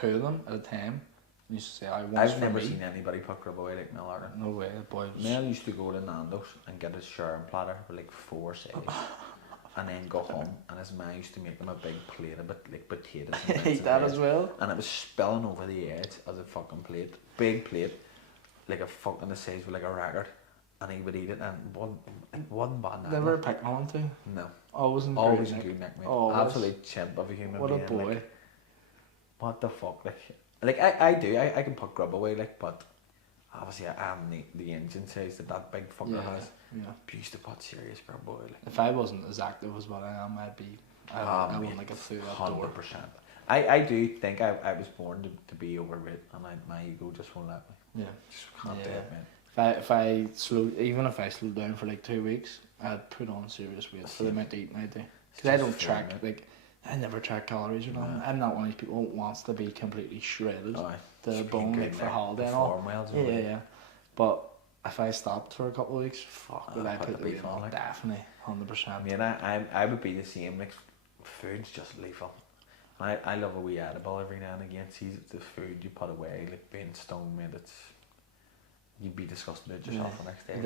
of them at a time. He used to say, I've never seen anybody put grub away like Mel Larkin. No way, the boy was... Mel used to go to Nando's and get his sharing platter with like 4 sides. And then go home, and his man used to make him a big plate of like potatoes. And eat that as well. And it was spilling over the edge of the fucking plate, big plate, like a fucking the size of like a record. And he would eat it, and it wasn't bad. Never picked on to. No, always in good nick, mate. Absolute chimp of a human being. What a boy! Like, what the fuck, like I can put grub away, like, but obviously I am the engine size that big fucker has. Yeah. But used to put serious grub away. Like. If I wasn't as active as what I am, I wouldn't like a food at door. 100%. I do think I was born to be overweight, and my ego just won't let me. Yeah. Just can't do it, man. If I slowed down for like 2 weeks, I'd put on serious weight for the amount of eating I do. Because I don't track, I never track calories or nothing. I'm not one of these people who wants to be completely shredded to the bone like for holiday and all. Yeah. But if I stopped for a couple of weeks, would I put the weight on? Definitely, 100%. I mean, I would be the same. Like, food's just lethal. I love a wee edible every now and again. See the food you put away, like being stoned, man. You'd be disgusted at yourself the next day.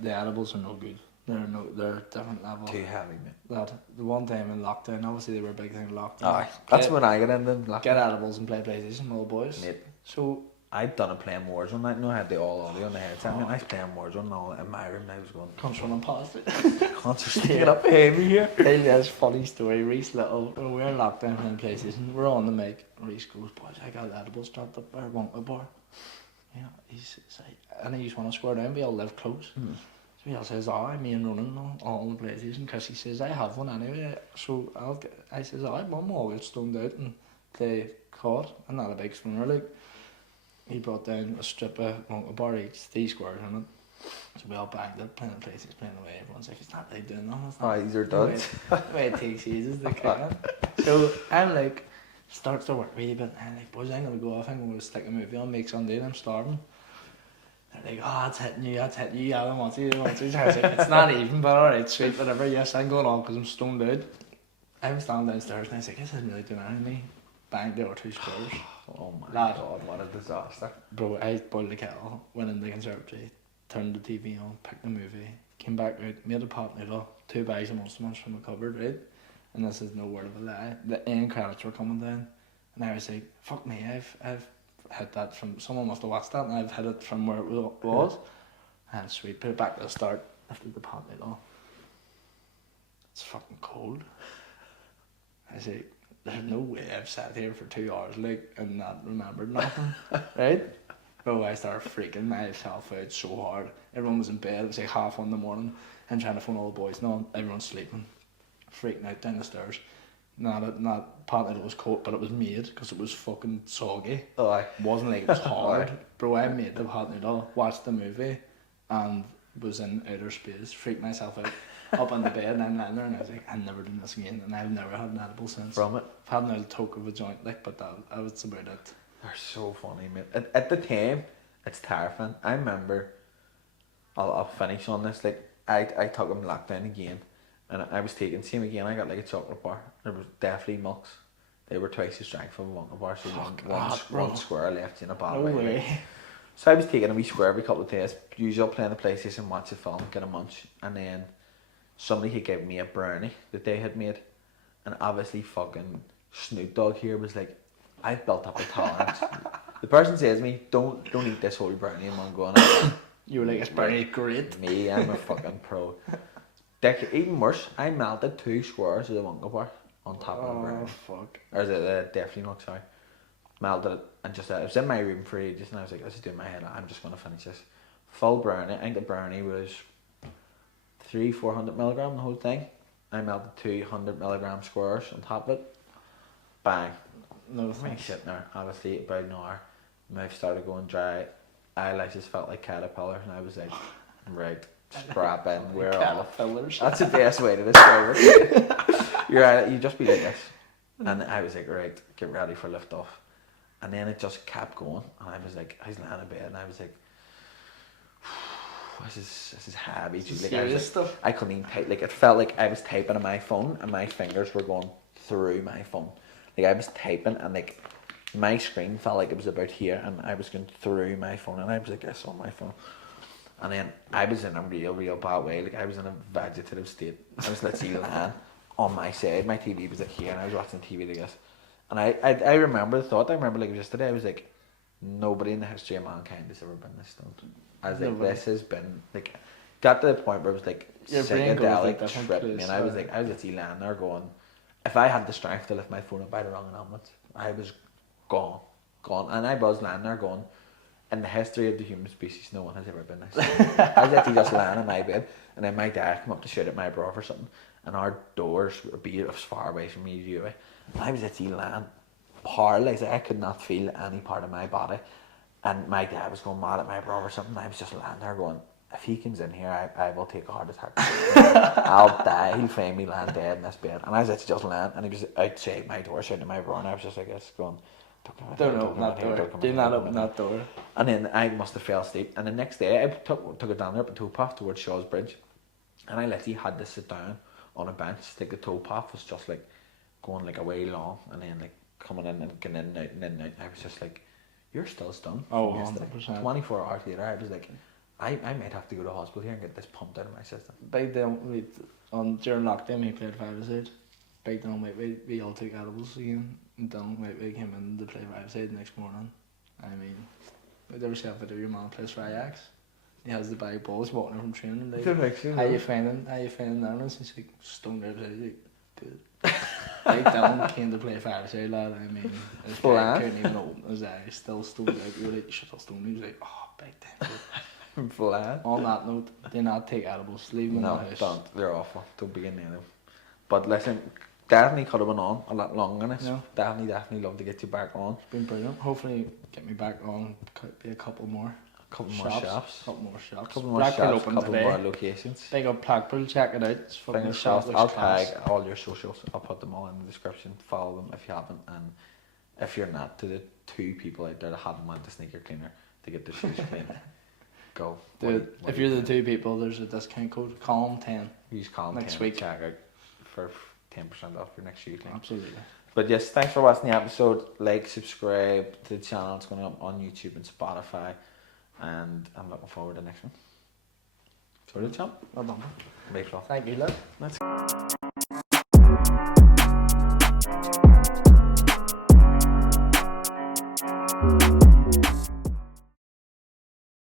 The edibles are no good. They're a different level. Too heavy, mate. The one time in lockdown, obviously they were a big thing in lockdown. That's when I got into lockdown. Get edibles and play PlayStation with the boys. Mate. So I'd done a playing Warzone night. I had the all audio on the headset. I mean, I was playing Warzone and all in my room. I was going. Comes running past it. Cunts are sticking up behind me here. Tell you this funny story. Reese Little, when we were in lockdown playing PlayStation, we're on the mic. Reese goes, "Boys, I got edibles dropped up there. Want a bar?" Yeah, and he just want to square down, we all live close. So he all says, me and Ronan all the PlayStation, because he says, I have one anyway, so I says, Mum will get stoned out and play COD, and not a big spooner, like. He brought down a strip of Wonka bar each, 3 squares in it. So we all banged it, playing the PlayStation, playing away. Everyone's like, it's not really doing nothing. These are duds. The way it takes ages to kick it. So I'm like, starts to work really, but I'm like, boys, I'm going to go off, I'm going to stick a movie on, make Sunday, and I'm starving. They're like, that's hitting you, yeah, I don't want to. I was like, it's not even, but alright, sweet, whatever, yes, I'm going on because I'm stoned out. I'm standing downstairs and I was like, this isn't really doing anything to me. Banged the other 2 squares. Oh my Lad. God, what a disaster. Bro, I boiled the kettle, went in the conservatory, turned the TV on, picked the movie, came back out, made a pot noodle, 2 bags of Monster Munch from a cupboard, right? And this is no word of a lie. The end credits were coming down, and I was like, fuck me, I've hit that from, someone must have watched that, and I've hit it from where it was. And sweet, put it back to the start, lifted the pot noodle. It's fucking cold. I was like, there's no way I've sat here for 2 hours, like, and not remembered nothing, right? Bro, I started freaking myself out so hard. Everyone was in bed, it was like 1:30 in the morning, and trying to phone all the boys, no, everyone's sleeping, freaking out down the stairs. Not pot noodle was cold, but it was made, because it was fucking soggy. Oh, aye. It wasn't like it was hard. Bro, I made the pot noodle, watched the movie, and was in outer space, freaked myself out. Up on the bed, and I'm lying there, and I was like, I'm never doing this again, and I've never had an edible since. From it? I've had an little toke of a joint, like, but that was about it. They're so funny, mate. At the time, it's terrifying. I remember, I'll finish on this, like, I took them lockdown again, and I was taking, same again, I got like a chocolate bar. There was definitely milks. They were twice the strength of a Wonka bar, so one square left in a bottle. No way. So I was taking a wee square every couple of days, usually playing the PlayStation, watch a film, get a munch, and then somebody had given me a brownie that they had made, and obviously fucking Snoop Dogg here was like, I've built up a tolerance. The person says to me, don't eat this whole brownie, and I'm going, you were like, it's brownie great. Me, I'm a fucking pro. Even worse, I melted 2 squares of the Wonka bar on top of the brownie. Oh fuck. Or is it definitely not, sorry. Melted it, and just, it was in my room for ages, and I was like, this is doing my head, I'm just going to finish this. Full brownie, I think the brownie was 400 milligram, the whole thing. I melted 200 milligram squares on top of it. Bang. No I'm thanks. sitting there, obviously, about an hour. Mouth started going dry. Eyelashes felt like caterpillars, and I was like, right, strap in, we're off. Caterpillars. That's the best way to describe it. You're right, you just be like this. And I was like, right, get ready for lift off. And then it just kept going, and I was like, I was lying in bed, and I was like, this is heavy. Serious stuff. I couldn't even type. Like, it felt like I was typing on my phone and my fingers were going through my phone. Like, I was typing and like my screen felt like it was about here, and I was going through my phone, and I was like, I saw my phone. And then I was in a real bad way. Like, I was in a vegetative state. I was literally lying on my side. My TV was like here, and I was watching TV like this. And I remember the thought. I remember like yesterday. I was like, nobody in the history of mankind has ever been this stoned. I was like, this has been like, got to the point where it was like psychedelic tripping, and I was literally lying there going, if I had the strength to lift my phone up, I'd have rung an ambulance. I was gone, and I was lying there going, in the history of the human species, no one has ever been this. I was literally just lying in my bed, and then my dad came up to shout at my bro for something, and our doors would be as far away from me as you were. And I was literally lying, paralysed. I could not feel any part of my body. And my dad was going mad at my brother or something. I was just lying there going, if he comes in here, I will take a heart attack. I'll die. He'll find me lying dead in this bed. And I was just lying, and he was outside my door shouting at my brother, and I was just like this, going, don't open that door. Do not open that door. And then I must have fell asleep. And the next day, I took it down there up a towpath towards Shaw's Bridge. And I literally had to sit down on a bench. Like, the towpath was just like going like a way long, and then like coming in and getting in and out. I was just like, you're still stunned. Oh, 100%. 24 hours later, I was like, I might have to go to the hospital here and get this pumped out of my system. Back then, during lockdown, we played 5-a-side. Back then, we all took edibles again. And then we came in to play 5-a-side the next morning. I mean, there was a video your man plays for Ajax. He has the bag balls walking from training. Like, how you finding that? And he's like, stoned out. He's like, good. Big Dylan came to play Fireside, lad. I mean, this Full guy on. couldn't even open his eyes, still stoned out. You were like, shut up, stoned. He was like, oh, big time. Flat. On that note, do not take edibles. Leave them No, in the house. don't. They're awful. Don't be in them. But listen, definitely could have been on a lot longer than this. Yeah. Definitely love to get you back on. It's been brilliant. Hopefully, get me back on. Could be a couple more. Couple more shops. Couple more shops. Couple more Blackpool shops. open Couple today. more locations. Big up Blackpool, check it out. It's fucking Fingers shop crossed. looks I'll class. tag all your socials. I'll put them all in the description. Follow them if you haven't. And if you're not, to the 2 people out there that haven't went to Sneaker Cleaner to get their shoes cleaned, go. Dude, if you're the 2 people, there's a discount code. Column 10. Use Colin next 10 week. check out for 10% off your next shoe clean. Absolutely. But yes, thanks for watching the episode. Like, subscribe to the channel. It's going up on YouTube and Spotify. And I'm looking forward to the next one. Sorry, champ. Well done. Big love. Thank you, lad. Let's